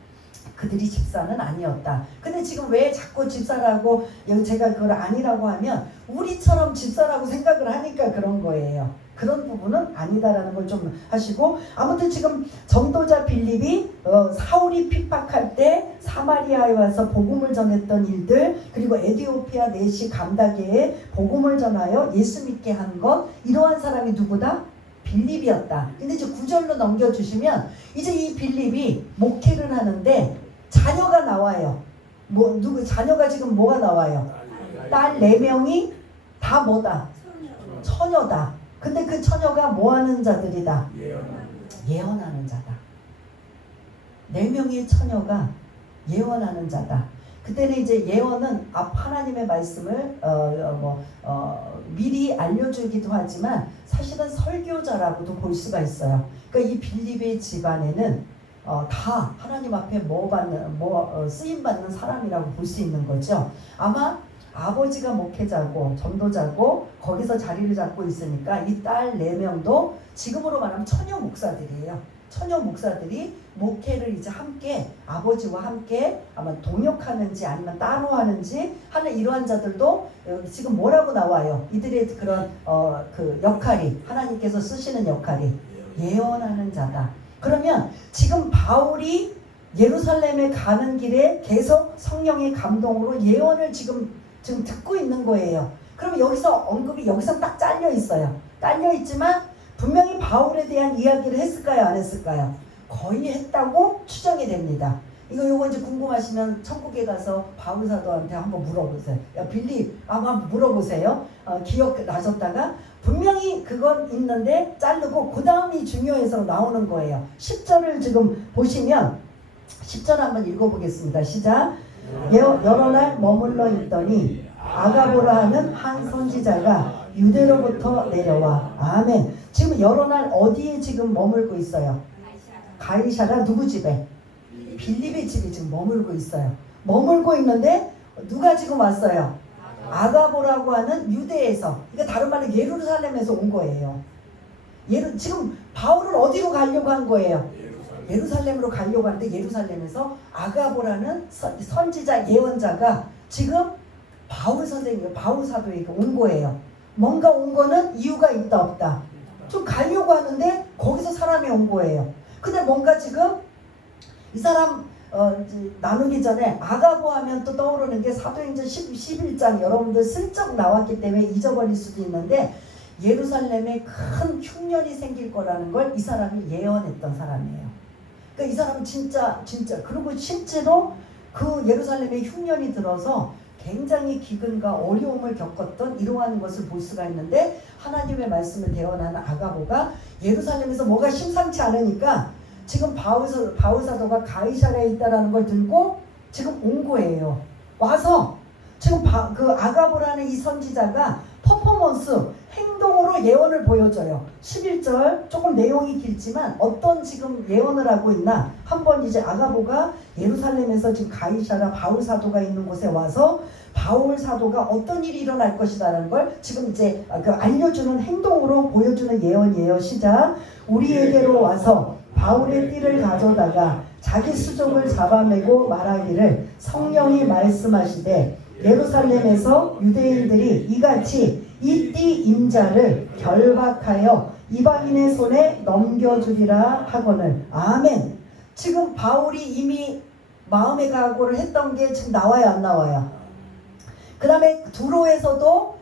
그들이 집사는 아니었다. 근데 지금 왜 자꾸 집사라고 제가 그걸 아니라고 하면 우리처럼 집사라고 생각을 하니까 그런 거예요. 그런 부분은 아니다라는 걸 좀 하시고 아무튼 지금 전도자 빌립이 사울이 핍박할 때 사마리아에 와서 복음을 전했던 일들 그리고 에디오피아 내시 감다게에 복음을 전하여 예수 믿게 한 것 이러한 사람이 누구다? 빌립이었다. 근데 이제 9절로 넘겨주시면 이제 이 빌립이 목회를 하는데 자녀가 나와요. 자녀가 지금 뭐가 나와요? 딸 4명이 다 뭐다? 처녀다. 근데 그 처녀가 뭐하는 자들이다? 예언하는 자다. 4명의 처녀가 예언하는 자다. 그때는 이제 예언은 하나님의 말씀을 미리 알려주기도 하지만 사실은 설교자라고도 볼 수가 있어요. 그러니까 이 빌립의 집안에는 다 하나님 앞에 쓰임 받는 사람이라고 볼 수 있는 거죠. 아마 아버지가 목회자고 전도자고 거기서 자리를 잡고 있으니까 이 딸 4명도 지금으로 말하면 처녀 목사들이에요. 처녀 목사들이 목회를 이제 함께 아버지와 함께 아마 동역하는지 아니면 따로 하는지 하는 이러한 자들도 지금 뭐라고 나와요? 이들의 그런 그 역할이 하나님께서 쓰시는 역할이 예언하는 자다. 그러면 지금 바울이 예루살렘에 가는 길에 계속 성령의 감동으로 예언을 지금 듣고 있는 거예요. 그러면 여기서 언급이 여기서 딱 잘려 있어요. 잘려 있지만 분명히 바울에 대한 이야기를 했을까요? 안 했을까요? 거의 했다고 추정이 됩니다. 요거 이제 궁금하시면 천국에 가서 바울 사도한테 한번 물어보세요. 야 빌립 한번 물어보세요. 기억나셨다가 분명히 그건 있는데 자르고 그 다음이 중요해서 나오는 거예요. 10절을 지금 보시면 10절 한번 읽어보겠습니다. 시작. 여러 날 머물러 있더니 아가보라 하는 한 선지자가 유대로부터 내려와. 아멘. 지금 여러 날 어디에 지금 머물고 있어요? 가이사라 누구 집에? 빌립의 집에 지금 머물고 있어요. 머물고 있는데 누가 지금 왔어요? 아가보라고 하는 유대에서, 그러니까 다른 말로 예루살렘에서 온 거예요. 지금 바울은 어디로 가려고 한 거예요? 예루살렘으로 가려고 하는데 예루살렘에서 아가보라는 선지자 예언자가 지금 바울 선생님, 바울 사도에게 온 거예요. 뭔가 온 거는 이유가 있다 없다. 좀 가려고 하는데 거기서 사람이 온 거예요. 근데 뭔가 지금 이 사람 나누기 전에 아가보 하면 또 떠오르는 게 사도행전 11장 여러분들 슬쩍 나왔기 때문에 잊어버릴 수도 있는데 예루살렘에 큰 흉년이 생길 거라는 걸 이 사람이 예언했던 사람이에요. 그러니까 이 사람은 진짜 그리고 실제로 그 예루살렘에 흉년이 들어서 굉장히 기근과 어려움을 겪었던 이러한 것을 볼 수가 있는데 하나님의 말씀을 대언하는 아가보가 예루살렘에서 뭐가 심상치 않으니까 지금 바울 사도가 가이사랴에 있다라는 걸 들고 지금 온 거예요. 와서 지금 그 아가보라는 이 선지자가 퍼포먼스, 행동으로 예언을 보여줘요. 11절 조금 내용이 길지만 어떤 지금 예언을 하고 있나. 한번 이제 아가보가 예루살렘에서 지금 가이사라 바울 사도가 있는 곳에 와서 바울 사도가 어떤 일이 일어날 것이라는 걸 지금 이제 그 알려주는 행동으로 보여주는 예언이에요. 시작. 우리에게로 와서 바울의 띠를 가져다가 자기 수족을 잡아매고 말하기를 성령이 말씀하시되 예루살렘에서 유대인들이 이같이 이 띠 임자를 결박하여 이방인의 손에 넘겨주리라 하거늘. 아멘. 지금 바울이 이미 마음의 각오를 했던 게 지금 나와요, 안 나와요? 그 다음에 두로에서도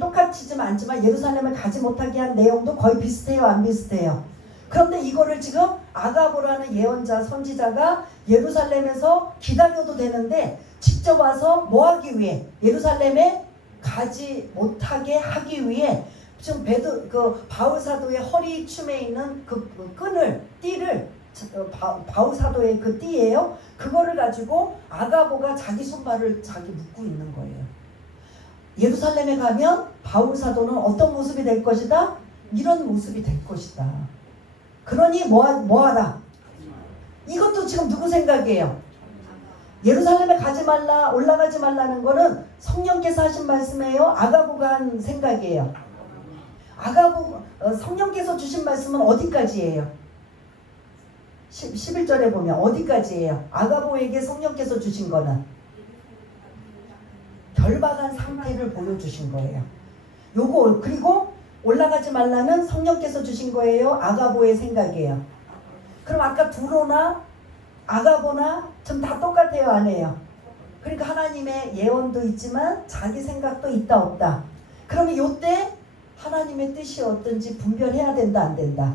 똑같지만 않지만 예루살렘을 가지 못하게 한 내용도 거의 비슷해요, 안 비슷해요? 그런데 이거를 지금 아가보라는 예언자, 선지자가 예루살렘에서 기다려도 되는데 직접 와서 뭐 하기 위해? 예루살렘에 가지 못하게 하기 위해 지금 바울 사도의 허리춤에 있는 그 끈을, 띠를, 바울 사도의 그 띠예요. 그거를 가지고 아가보가 자기 손발을 자기 묶고 있는 거예요. 예루살렘에 가면 바울 사도는 어떤 모습이 될 것이다? 이런 모습이 될 것이다. 그러니 뭐하라? 이것도 지금 누구 생각이에요? 예루살렘에 가지 말라, 올라가지 말라는 거는 성령께서 하신 말씀이에요? 아가보가 한 생각이에요? 성령께서 주신 말씀은 어디까지예요? 11절에 보면 어디까지예요? 아가보에게 성령께서 주신 거는 결박한 상태를 보여주신 거예요. 요거 그리고 올라가지 말라는 성령께서 주신 거예요? 아가보의 생각이에요? 그럼 아까 두로나 아가보나 좀 다 똑같아요, 안 해요? 그러니까 하나님의 예언도 있지만 자기 생각도 있다 없다. 그러면 요때 하나님의 뜻이 어떤지 분별해야 된다 안 된다.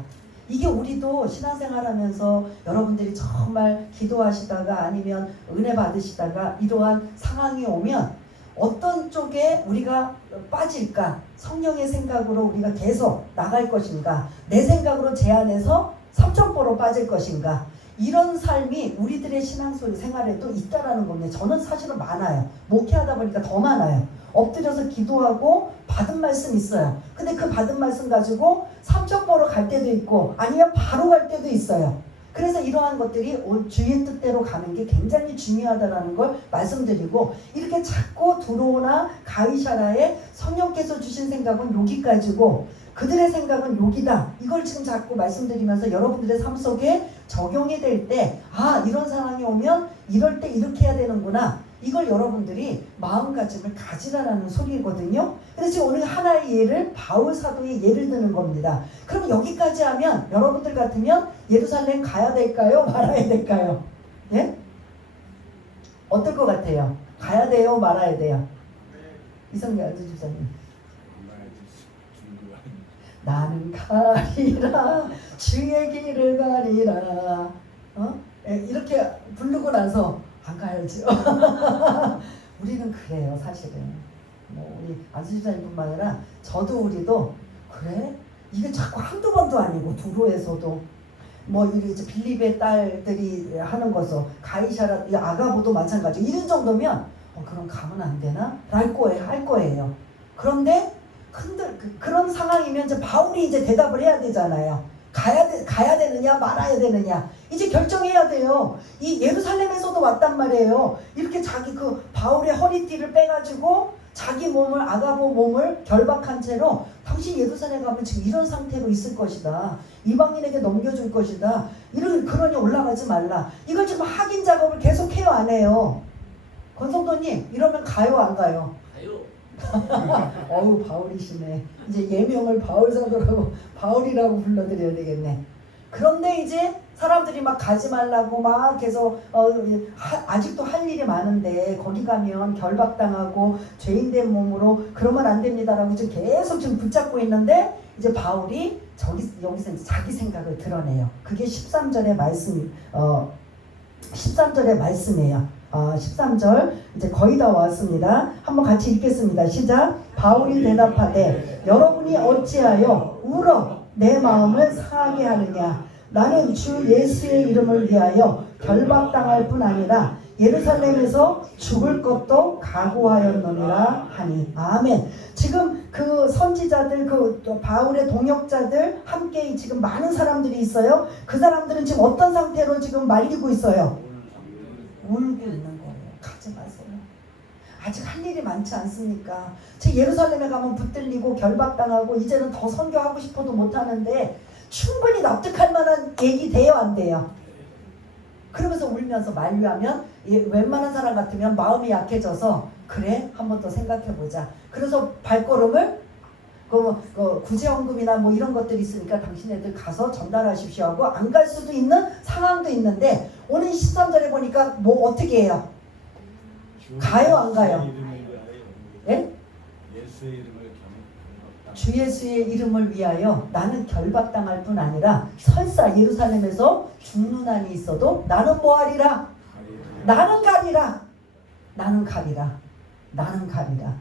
이게 우리도 신앙생활하면서 여러분들이 정말 기도하시다가 아니면 은혜 받으시다가 이러한 상황이 오면 어떤 쪽에 우리가 빠질까? 성령의 생각으로 우리가 계속 나갈 것인가? 내 생각으로 제한해서 삼천포로 빠질 것인가? 이런 삶이 우리들의 신앙생활에도 있다라는 겁니다. 저는 사실은 많아요. 목회하다 보니까 더 많아요. 엎드려서 기도하고 받은 말씀 있어요. 근데 그 받은 말씀 가지고 삼천포로 갈 때도 있고 아니면 바로 갈 때도 있어요. 그래서 이러한 것들이 주의 뜻대로 가는 게 굉장히 중요하다는 걸 말씀드리고, 이렇게 자꾸 두로나 가이사라에 성령께서 주신 생각은 여기까지고 그들의 생각은 여기다. 이걸 지금 자꾸 말씀드리면서 여러분들의 삶 속에 적용이 될 때, 이런 상황이 오면 이럴 때 이렇게 해야 되는구나. 이걸 여러분들이 마음가짐을 가지라라는 소리거든요. 그래서 지금 오늘 하나의 예를, 바울 사도의 예를 드는 겁니다. 그럼 여기까지 하면 여러분들 같으면 예루살렘 가야 될까요? 말아야 될까요? 예? 어떨 것 같아요? 가야 돼요? 말아야 돼요? 이성경 집사님. 나는 가리라, 주의 길을 가리라. 이렇게 부르고 나서 안 가야죠. 우리는 그래요, 사실은. 우리 안수집사님뿐만 아니라 우리도 그래? 이게 자꾸 한두 번도 아니고 두로에서도 이제 빌립의 딸들이 하는 것도 가이사라, 아가보도 마찬가지. 이런 정도면 그럼 가면 안 되나? 할 거예요. 그런데 그런 상황이면 이제 바울이 이제 대답을 해야 되잖아요. 가야 되느냐 말아야 되느냐 이제 결정해야 돼요. 이 예루살렘에서도 왔단 말이에요. 이렇게 자기 그 바울의 허리띠를 빼가지고 자기 몸을, 아가보 몸을 결박한 채로 당신 예루살렘 가면 지금 이런 상태로 있을 것이다. 이방인에게 넘겨줄 것이다. 그러니 올라가지 말라. 이걸 지금 확인 작업을 계속해요, 안 해요? 권성도님 이러면 가요, 안 가요? 어우, 바울이시네. 이제 예명을 바울 사도라고 바울이라고 불러드려야 되겠네. 그런데 이제 사람들이 막 가지 말라고 막 계속 아직도 할 일이 많은데 거기 가면 결박당하고 죄인된 몸으로 그러면 안 됩니다라고 지금 계속 지금 붙잡고 있는데, 이제 바울이 여기서 이제 자기 생각을 드러내요. 그게 13절의 말씀, 13절의 말씀이에요. 13절 이제 거의 다 왔습니다. 한번 같이 읽겠습니다. 시작. 바울이 대답하되 여러분이 어찌하여 울어 내 마음을 상하게 하느냐. 나는 주 예수의 이름을 위하여 결박당할 뿐 아니라 예루살렘에서 죽을 것도 각오하였느니라 하니. 아멘. 지금 그 선지자들, 그 바울의 동역자들 함께 지금 많은 사람들이 있어요. 그 사람들은 지금 어떤 상태로 지금 말리고 있어요? 울고 있는 거예요. 가지 마세요. 아직 할 일이 많지 않습니까? 제 예루살렘에 가면 붙들리고 결박당하고 이제는 더 선교하고 싶어도 못하는데 충분히 납득할 만한 얘기 돼요, 안 돼요? 그러면서 울면서 만류하면 웬만한 사람 같으면 마음이 약해져서 그래? 한번 더 생각해보자. 그래서 발걸음을 구제헌금이나 뭐 이런 것들이 있으니까 당신네들 가서 전달하십시오 하고 안 갈 수도 있는 상황도 있는데 오늘 13절에 보니까 뭐 어떻게 해요? 가요, 안 가요? 예? 주 예수의 이름을 위하여 나는 결박당할 뿐 아니라 설사 예루살렘에서 죽는 한이 있어도 나는 뭐하리라? 나는 가리라. 나는 가리라. 나는 가리라.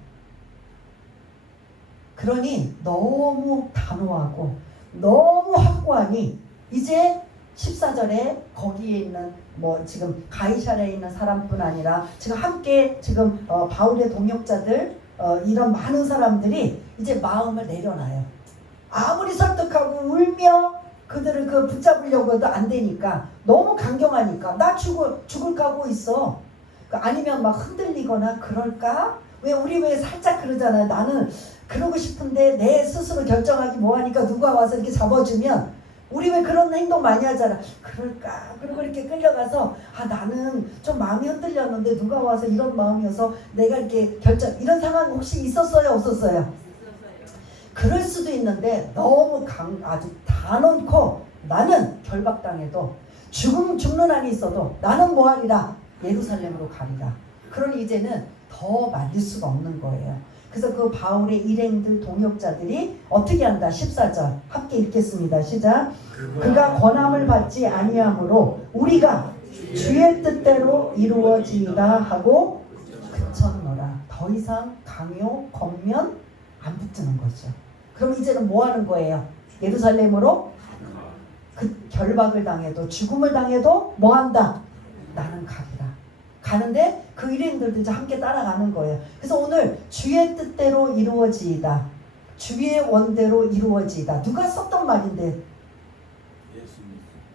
그러니 너무 단호하고 너무 확고하니 이제 14절에 거기에 있는 뭐 지금 가이사랴에 있는 사람뿐 아니라 지금 함께 지금 바울의 동역자들 이런 많은 사람들이 이제 마음을 내려놔요. 아무리 설득하고 울며 그들을 붙잡으려고 해도 안 되니까 너무 강경하니까 나 죽을 각오 있어. 아니면 막 흔들리거나 그럴까? 우리 왜 살짝 그러잖아요. 나는 그러고 싶은데 내 스스로 결정하기 뭐하니까 누가 와서 이렇게 잡아주면 우리 왜 그런 행동 많이 하잖아. 그럴까? 그리고 이렇게 끌려가서 나는 좀 마음이 흔들렸는데 누가 와서 이런 마음이어서 내가 이렇게 이런 상황 혹시 있었어요? 없었어요? 그럴 수도 있는데 너무 아주 단언코 나는 결박당해도 죽는 한이 있어도 나는 뭐하리라? 예루살렘으로 가리라. 그러니 이제는 더 말릴 수가 없는 거예요. 그래서 그 바울의 일행들 동역자들이 어떻게 한다? 14절 함께 읽겠습니다. 시작. 그가 권함을 받지 아니하므로 우리가 주의 뜻대로 이루어지이다 하고 그쳤노라. 더 이상 강요, 권면 안 붙는 거죠. 그럼 이제는 뭐 하는 거예요? 예루살렘으로 그 결박을 당해도 죽음을 당해도 뭐 한다? 나는 가리라. 가는데 그 일행들도 이제 함께 따라가는 거예요. 그래서 오늘 주의 뜻대로 이루어지이다. 주의 원대로 이루어지이다. 누가 썼던 말인데?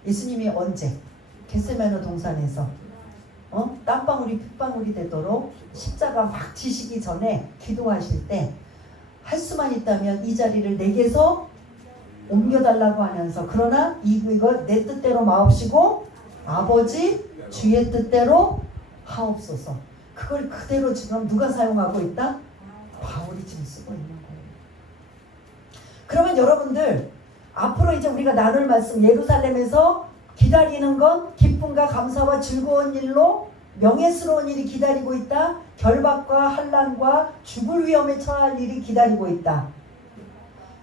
예수님이 언제? 겟세마네 동산에서 땀방울이 핏방울이 되도록 십자가 막 지시기 전에 기도하실 때 할 수만 있다면 이 자리를 내게서 옮겨달라고 하면서 그러나 이거 내 뜻대로 마옵시고 아버지 주의 뜻대로 하옵소서. 그걸 그대로 지금 누가 사용하고 있다? 바울이 지금 쓰고 있는 거예요. 그러면 여러분들 앞으로 이제 우리가 나눌 말씀 예루살렘에서 기다리는 건 기쁨과 감사와 즐거운 일로 명예스러운 일이 기다리고 있다. 결박과 환난과 죽을 위험에 처할 일이 기다리고 있다.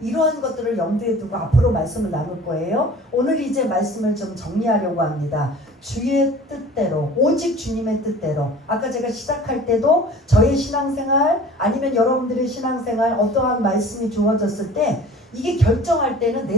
이러한 것들을 염두에 두고 앞으로 말씀을 나눌 거예요. 오늘 이제 말씀을 좀 정리하려고 합니다. 주의 뜻대로, 오직 주님의 뜻대로. 아까 제가 시작할 때도 저의 신앙생활 아니면 여러분들의 신앙생활 어떠한 말씀이 주어졌을 때 이게 결정할 때는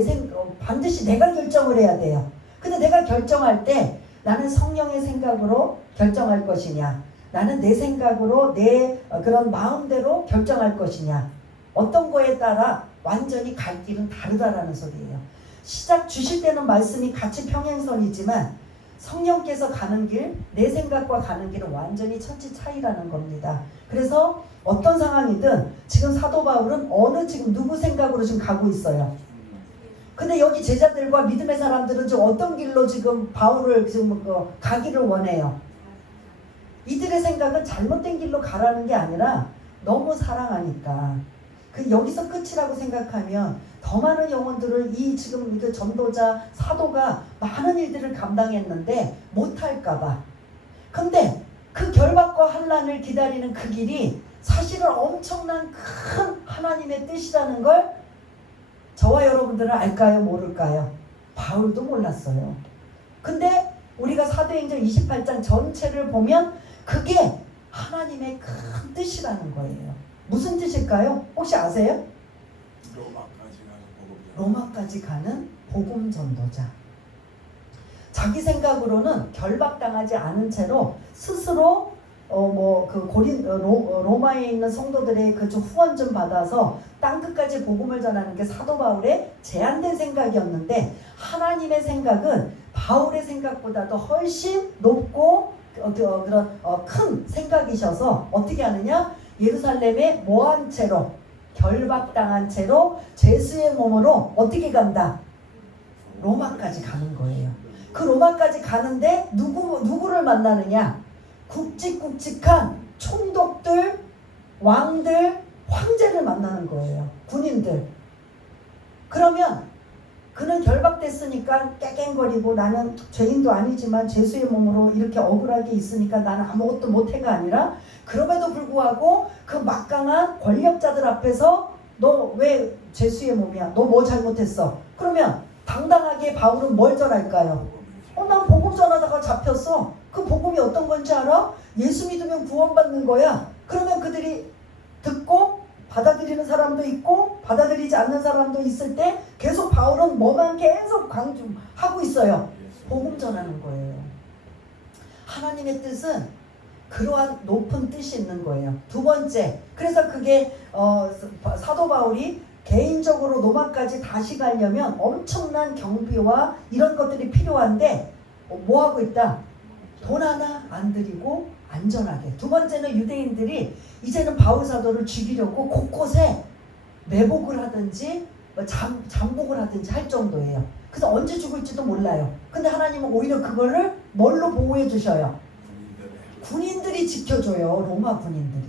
반드시 내가 결정을 해야 돼요. 근데 내가 결정할 때 나는 성령의 생각으로 결정할 것이냐, 나는 내 생각으로 내 그런 마음대로 결정할 것이냐, 어떤 거에 따라 완전히 갈 길은 다르다라는 소리예요. 시작 주실 때는 말씀이 같이 평행선이지만 성령께서 가는 길, 내 생각과 가는 길은 완전히 천지 차이라는 겁니다. 그래서 어떤 상황이든 지금 사도 바울은 지금 누구 생각으로 지금 가고 있어요. 근데 여기 제자들과 믿음의 사람들은 지금 어떤 길로 지금 바울을 지금 가기를 원해요. 이들의 생각은 잘못된 길로 가라는 게 아니라 너무 사랑하니까 여기서 끝이라고 생각하면 더 많은 영혼들을 지금 전도자 사도가 많은 일들을 감당했는데 못할까봐. 근데 그 결박과 환난을 기다리는 그 길이 사실은 엄청난 큰 하나님의 뜻이라는 걸 저와 여러분들은 알까요? 모를까요? 바울도 몰랐어요. 근데 우리가 사도행전 28장 전체를 보면 그게 하나님의 큰 뜻이라는 거예요. 무슨 뜻일까요? 혹시 아세요? 로마까지 가는 복음 전도자. 자기 생각으로는 결박당하지 않은 채로 스스로 로마에 있는 성도들의 그 후원 좀 받아서 땅 끝까지 복음을 전하는 게 사도 바울의 제한된 생각이었는데, 하나님의 생각은 바울의 생각보다도 훨씬 높고 큰 생각이셔서 어떻게 하느냐? 예루살렘에 뭐한 채로, 결박당한 채로 제수의 몸으로 어떻게 간다? 로마까지 가는 거예요. 그 로마까지 가는데 누구를 만나느냐? 굵직굵직한 총독들, 왕들, 황제를 만나는 거예요. 군인들. 그러면 그는 결박됐으니까 깨갱거리고 나는 죄인도 아니지만 제수의 몸으로 이렇게 억울하게 있으니까 나는 아무것도 못해가 아니라, 그럼에도 불구하고 그 막강한 권력자들 앞에서 너 왜 제수의 몸이야? 너 뭐 잘못했어? 그러면 당당하게 바울은 뭘 전할까요? 난 복음 전하다가 잡혔어. 그 복음이 어떤 건지 알아? 예수 믿으면 구원받는 거야. 그러면 그들이 듣고 받아들이는 사람도 있고 받아들이지 않는 사람도 있을 때 계속 바울은 뭐만 계속 강조하고 있어요. 복음 전하는 거예요. 하나님의 뜻은 그러한 높은 뜻이 있는 거예요. 두 번째, 그래서 그게 사도 바울이 개인적으로 로마까지 다시 가려면 엄청난 경비와 이런 것들이 필요한데 뭐 하고 있다? 돈 하나 안 들이고 안전하게. 두 번째는 유대인들이 이제는 바울 사도를 죽이려고 곳곳에 매복을 하든지 잠복을 하든지 할 정도예요. 그래서 언제 죽을지도 몰라요. 근데 하나님은 오히려 그거를 뭘로 보호해 주셔요? 군인들이 지켜줘요. 로마 군인들이.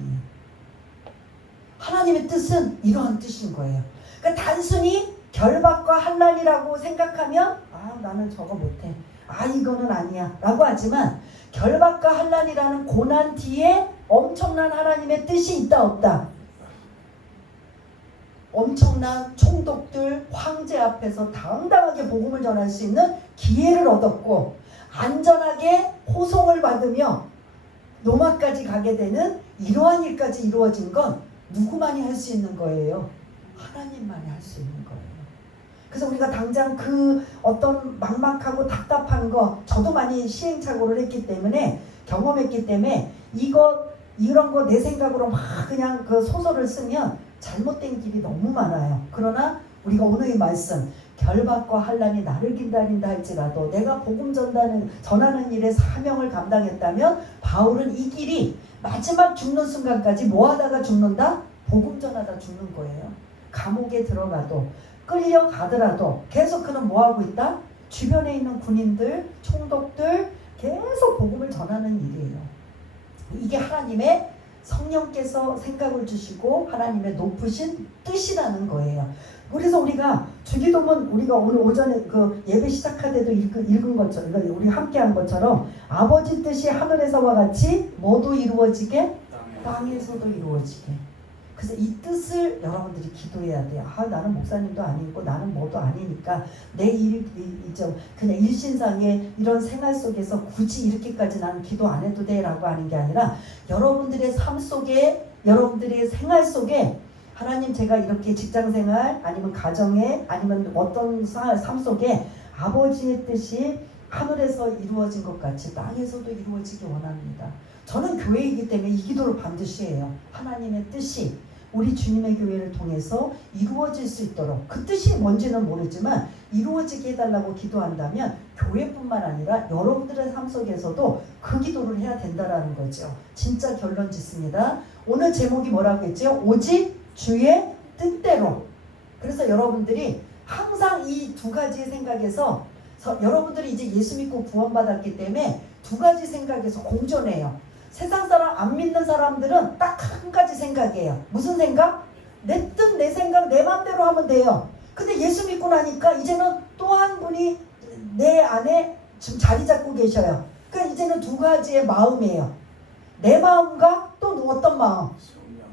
하나님의 뜻은 이러한 뜻인 거예요. 그러니까 단순히 결박과 환난이라고 생각하면 나는 저거 못해. 이거는 아니야 라고 하지만, 결박과 환난이라는 고난 뒤에 엄청난 하나님의 뜻이 있다 없다? 엄청난 총독들, 황제 앞에서 당당하게 복음을 전할 수 있는 기회를 얻었고, 안전하게 호송을 받으며 로마까지 가게 되는 이러한 일까지 이루어진 건 누구만이 할 수 있는 거예요? 하나님만이 할 수 있는 거예요. 그래서 우리가 당장 그 어떤 막막하고 답답한 거, 저도 많이 시행착오를 했기 때문에, 경험했기 때문에 이런 거 내 생각으로 막 그냥 그 소설을 쓰면 잘못된 길이 너무 많아요. 그러나 우리가 오늘 이 말씀, 결박과 환난이 나를 기다린다 할지라도 내가 복음 전하는 일에 사명을 감당했다면, 바울은 이 길이 마지막 죽는 순간까지 뭐 하다가 죽는다? 복음 전하다 죽는 거예요. 감옥에 들어가도 끌려가더라도 계속 그는 뭐 하고 있다? 주변에 있는 군인들, 총독들 계속 복음을 전하는 일이에요. 이게 하나님의 성령께서 생각을 주시고 하나님의 높으신 뜻이라는 거예요. 그래서 우리가 주기도문, 우리가 오늘 오전에 그 예배 시작할 때도 읽은 것처럼, 우리 함께한 것처럼, 아버지 뜻이 하늘에서와 같이 모두 이루어지게 땅에서도 이루어지게. 그래서 이 뜻을 여러분들이 기도해야 돼요. 나는 목사님도 아니고 나는 뭐도 아니니까 내 그냥 일신상의 이런 생활 속에서 굳이 이렇게까지 나는 기도 안 해도 돼라고 하는 게 아니라, 여러분들의 삶 속에, 여러분들의 생활 속에 하나님, 제가 이렇게 직장생활 아니면 가정에 아니면 어떤 삶 속에 아버지의 뜻이 하늘에서 이루어진 것 같이 땅에서도 이루어지기 원합니다. 저는 교회이기 때문에 이 기도를 반드시 해요. 하나님의 뜻이 우리 주님의 교회를 통해서 이루어질 수 있도록, 그 뜻이 뭔지는 모르지만 이루어지게 해달라고 기도한다면 교회뿐만 아니라 여러분들의 삶 속에서도 그 기도를 해야 된다라는 거죠. 진짜 결론 짓습니다. 오늘 제목이 뭐라고 했죠? 오직 주의 뜻대로. 그래서 여러분들이 항상 이 두 가지의 생각에서, 여러분들이 이제 예수 믿고 구원받았기 때문에 두 가지 생각에서 공존해요. 세상 사람, 안 믿는 사람들은 딱 한 가지 생각이에요. 무슨 생각? 내 뜻, 내 생각, 내 마음대로 하면 돼요. 근데 예수 믿고 나니까 이제는 또 한 분이 내 안에 지금 자리 잡고 계셔요. 그러니까 이제는 두 가지의 마음이에요. 내 마음과 또 어떤 마음?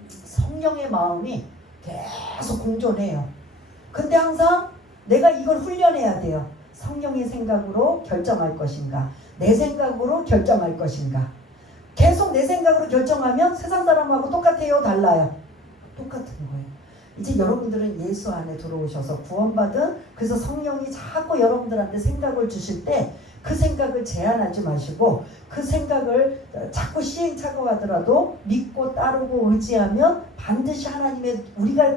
성령의 마음이 계속 공존해요. 근데 항상 내가 이걸 훈련해야 돼요. 성령의 생각으로 결정할 것인가, 내 생각으로 결정할 것인가. 계속 내 생각으로 결정하면 세상 사람하고 똑같아요, 달라요? 똑같은 거예요. 이제 여러분들은 예수 안에 들어오셔서 구원받은, 그래서 성령이 자꾸 여러분들한테 생각을 주실 때 그 생각을 제한하지 마시고 그 생각을 자꾸 시행착오하더라도 믿고 따르고 의지하면 반드시 하나님의 우리가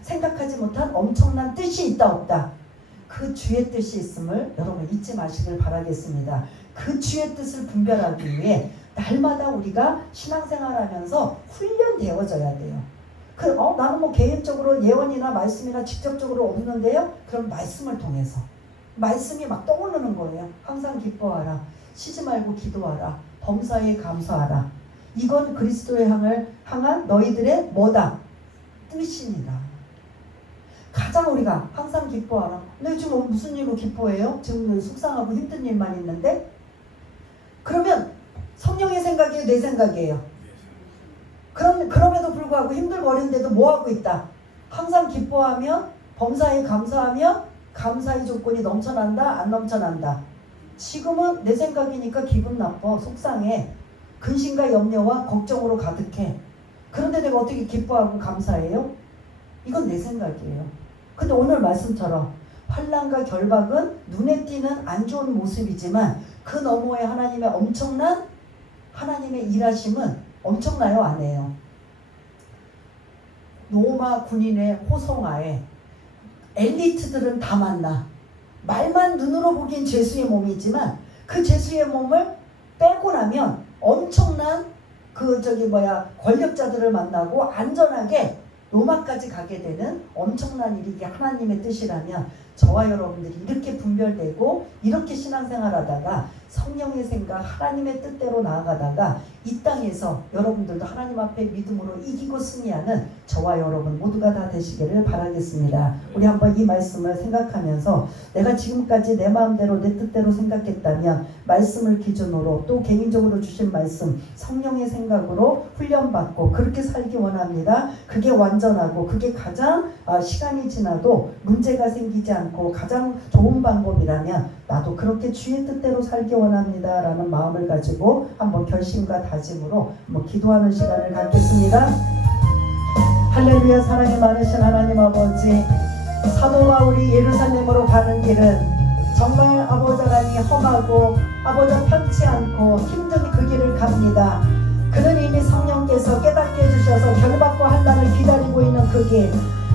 생각하지 못한 엄청난 뜻이 있다 없다. 그 주의 뜻이 있음을 여러분 잊지 마시길 바라겠습니다. 그 주의 뜻을 분별하기 위해 날마다 우리가 신앙생활하면서 훈련되어져야 돼요. 나는 뭐 개인적으로 예언이나 말씀이나 직접적으로 없는데요. 그럼 말씀을 통해서 말씀이 막 떠오르는 거예요. 항상 기뻐하라. 쉬지 말고 기도하라. 범사에 감사하라. 이건 그리스도의 향한 너희들의 뭐다? 뜻입니다. 가장 우리가 항상 기뻐하라. 근데 지금 무슨 일로 기뻐해요? 지금 속상하고 힘든 일만 있는데? 그러면 성령의 생각이에요? 내 생각이에요? 그럼에도 불구하고 힘들고 어려운데도 뭐하고 있다? 항상 기뻐하며 범사에 감사하며 감사의 조건이 넘쳐난다? 안 넘쳐난다? 지금은 내 생각이니까 기분 나빠. 속상해. 근심과 염려와 걱정으로 가득해. 그런데 내가 어떻게 기뻐하고 감사해요? 이건 내 생각이에요. 근데 오늘 말씀처럼 환난과 결박은 눈에 띄는 안 좋은 모습이지만 그 너머에 하나님의 엄청난 하나님의 일하심은 엄청나요? 안 해요? 로마 군인의 호송하에 엘리트들은 다 만나. 말만 눈으로 보기엔 죄수의 몸이지만 그 죄수의 몸을 빼고 나면 엄청난 권력자들을 만나고 안전하게 로마까지 가게 되는 엄청난 일이 하나님의 뜻이라면 저와 여러분들이 이렇게 분별되고 이렇게 신앙생활하다가 성령의 생각 하나님의 뜻대로 나아가다가 이 땅에서 여러분들도 하나님 앞에 믿음으로 이기고 승리하는 저와 여러분 모두가 다 되시기를 바라겠습니다. 우리 한번 이 말씀을 생각하면서 내가 지금까지 내 마음대로 내 뜻대로 생각했다면 말씀을 기준으로 또 개인적으로 주신 말씀 성령의 생각으로 훈련받고 그렇게 살기 원합니다. 그게 완전하고 그게 가장 시간이 지나도 문제가 생기지 않고 가장 좋은 방법이라면 나도 그렇게 주의 뜻대로 살기 원합니다 라는 마음을 가지고 한번 결심과 다짐으로 한번 기도하는 시간을 갖겠습니다. 할렐루야. 사랑이 많으신 하나님 아버지, 사도 바울이 예루살렘으로 가는 길은 정말 아버지 하나님이 험하고 아버지 편치 않고 힘든 그 길을 갑니다. 그는 이미 성령께서 깨닫게 해주셔서 결박과 환난을 기다리고 있는 그 길,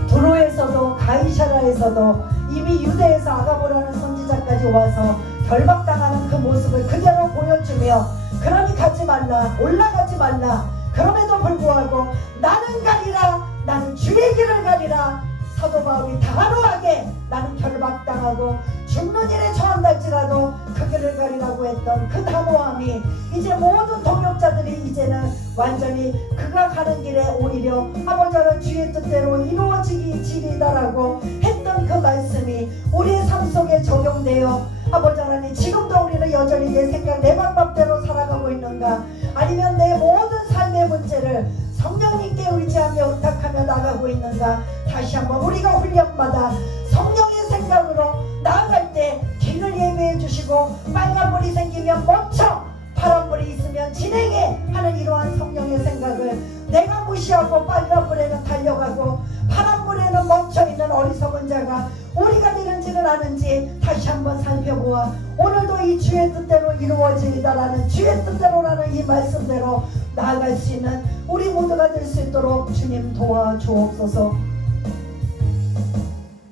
두로에서도 가이사라에서도 이미 유대에서 아가보라는 선지자까지 와서 결박당하는 그 모습을 그대로 보여주며 그러니 가지 말라, 올라가지 말라. 그럼에도 불구하고 나는 가리라, 나는 주의 길을 가리라. 사도 바울이 단호하게 나는 결박당하고 죽는 일에 처한달지라도 그 길을 가리라고 했던 그 단호함이 이제 모든 동역자들이 이제는 완전히 그가 가는 길에 오히려 아버지는 주의 뜻대로 이루어지리다라고 했던 그 말씀이 우리의 삶 속에 적용되어 아버지 하나님 지금도 우리는 여전히 내 생각 내 방법대로 살아가고 있는가, 아니면 내 모든 삶의 문제를 성령님께 의지하며 의탁하며 나가고 있는가. 다시 한번 우리가 훈련받아 성령의 생각으로 나아갈 때 길을 예비해 주시고 빨간불이 생기면 멈춰, 파란불이 있으면 진행해 하는 이러한 성령의 생각을 내가 무시하고 빨간불에는 달려가고 파란불에는 멈춰있는 어리석은 자가 우리가 되는지는 아는지 다시 한번 살펴보아 오늘도 이 주의 뜻대로 이루어지리다라는 주의 뜻대로라는 이 말씀대로 나아갈 수 있는 우리 모두가 될 수 있도록 주님 도와주옵소서.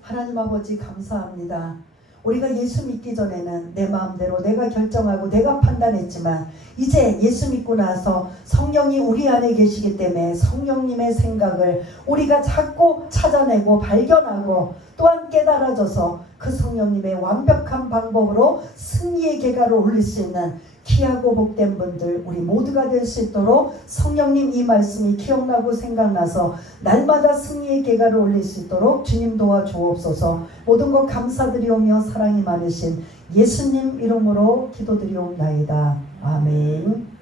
하나님 아버지 감사합니다. 우리가 예수 믿기 전에는 내 마음대로 내가 결정하고 내가 판단했지만 이제 예수 믿고 나서 성령이 우리 안에 계시기 때문에 성령님의 생각을 우리가 자꾸 찾아내고 발견하고 또한 깨달아져서 그 성령님의 완벽한 방법으로 승리의 계가를 올릴 수 있는 귀하고 복된 분들 우리 모두가 될 수 있도록 성령님 이 말씀이 기억나고 생각나서 날마다 승리의 계가를 올릴 수 있도록 주님 도와주옵소서. 모든 것 감사드리오며 사랑이 많으신 예수님 이름으로 기도드리옵나이다. 아멘.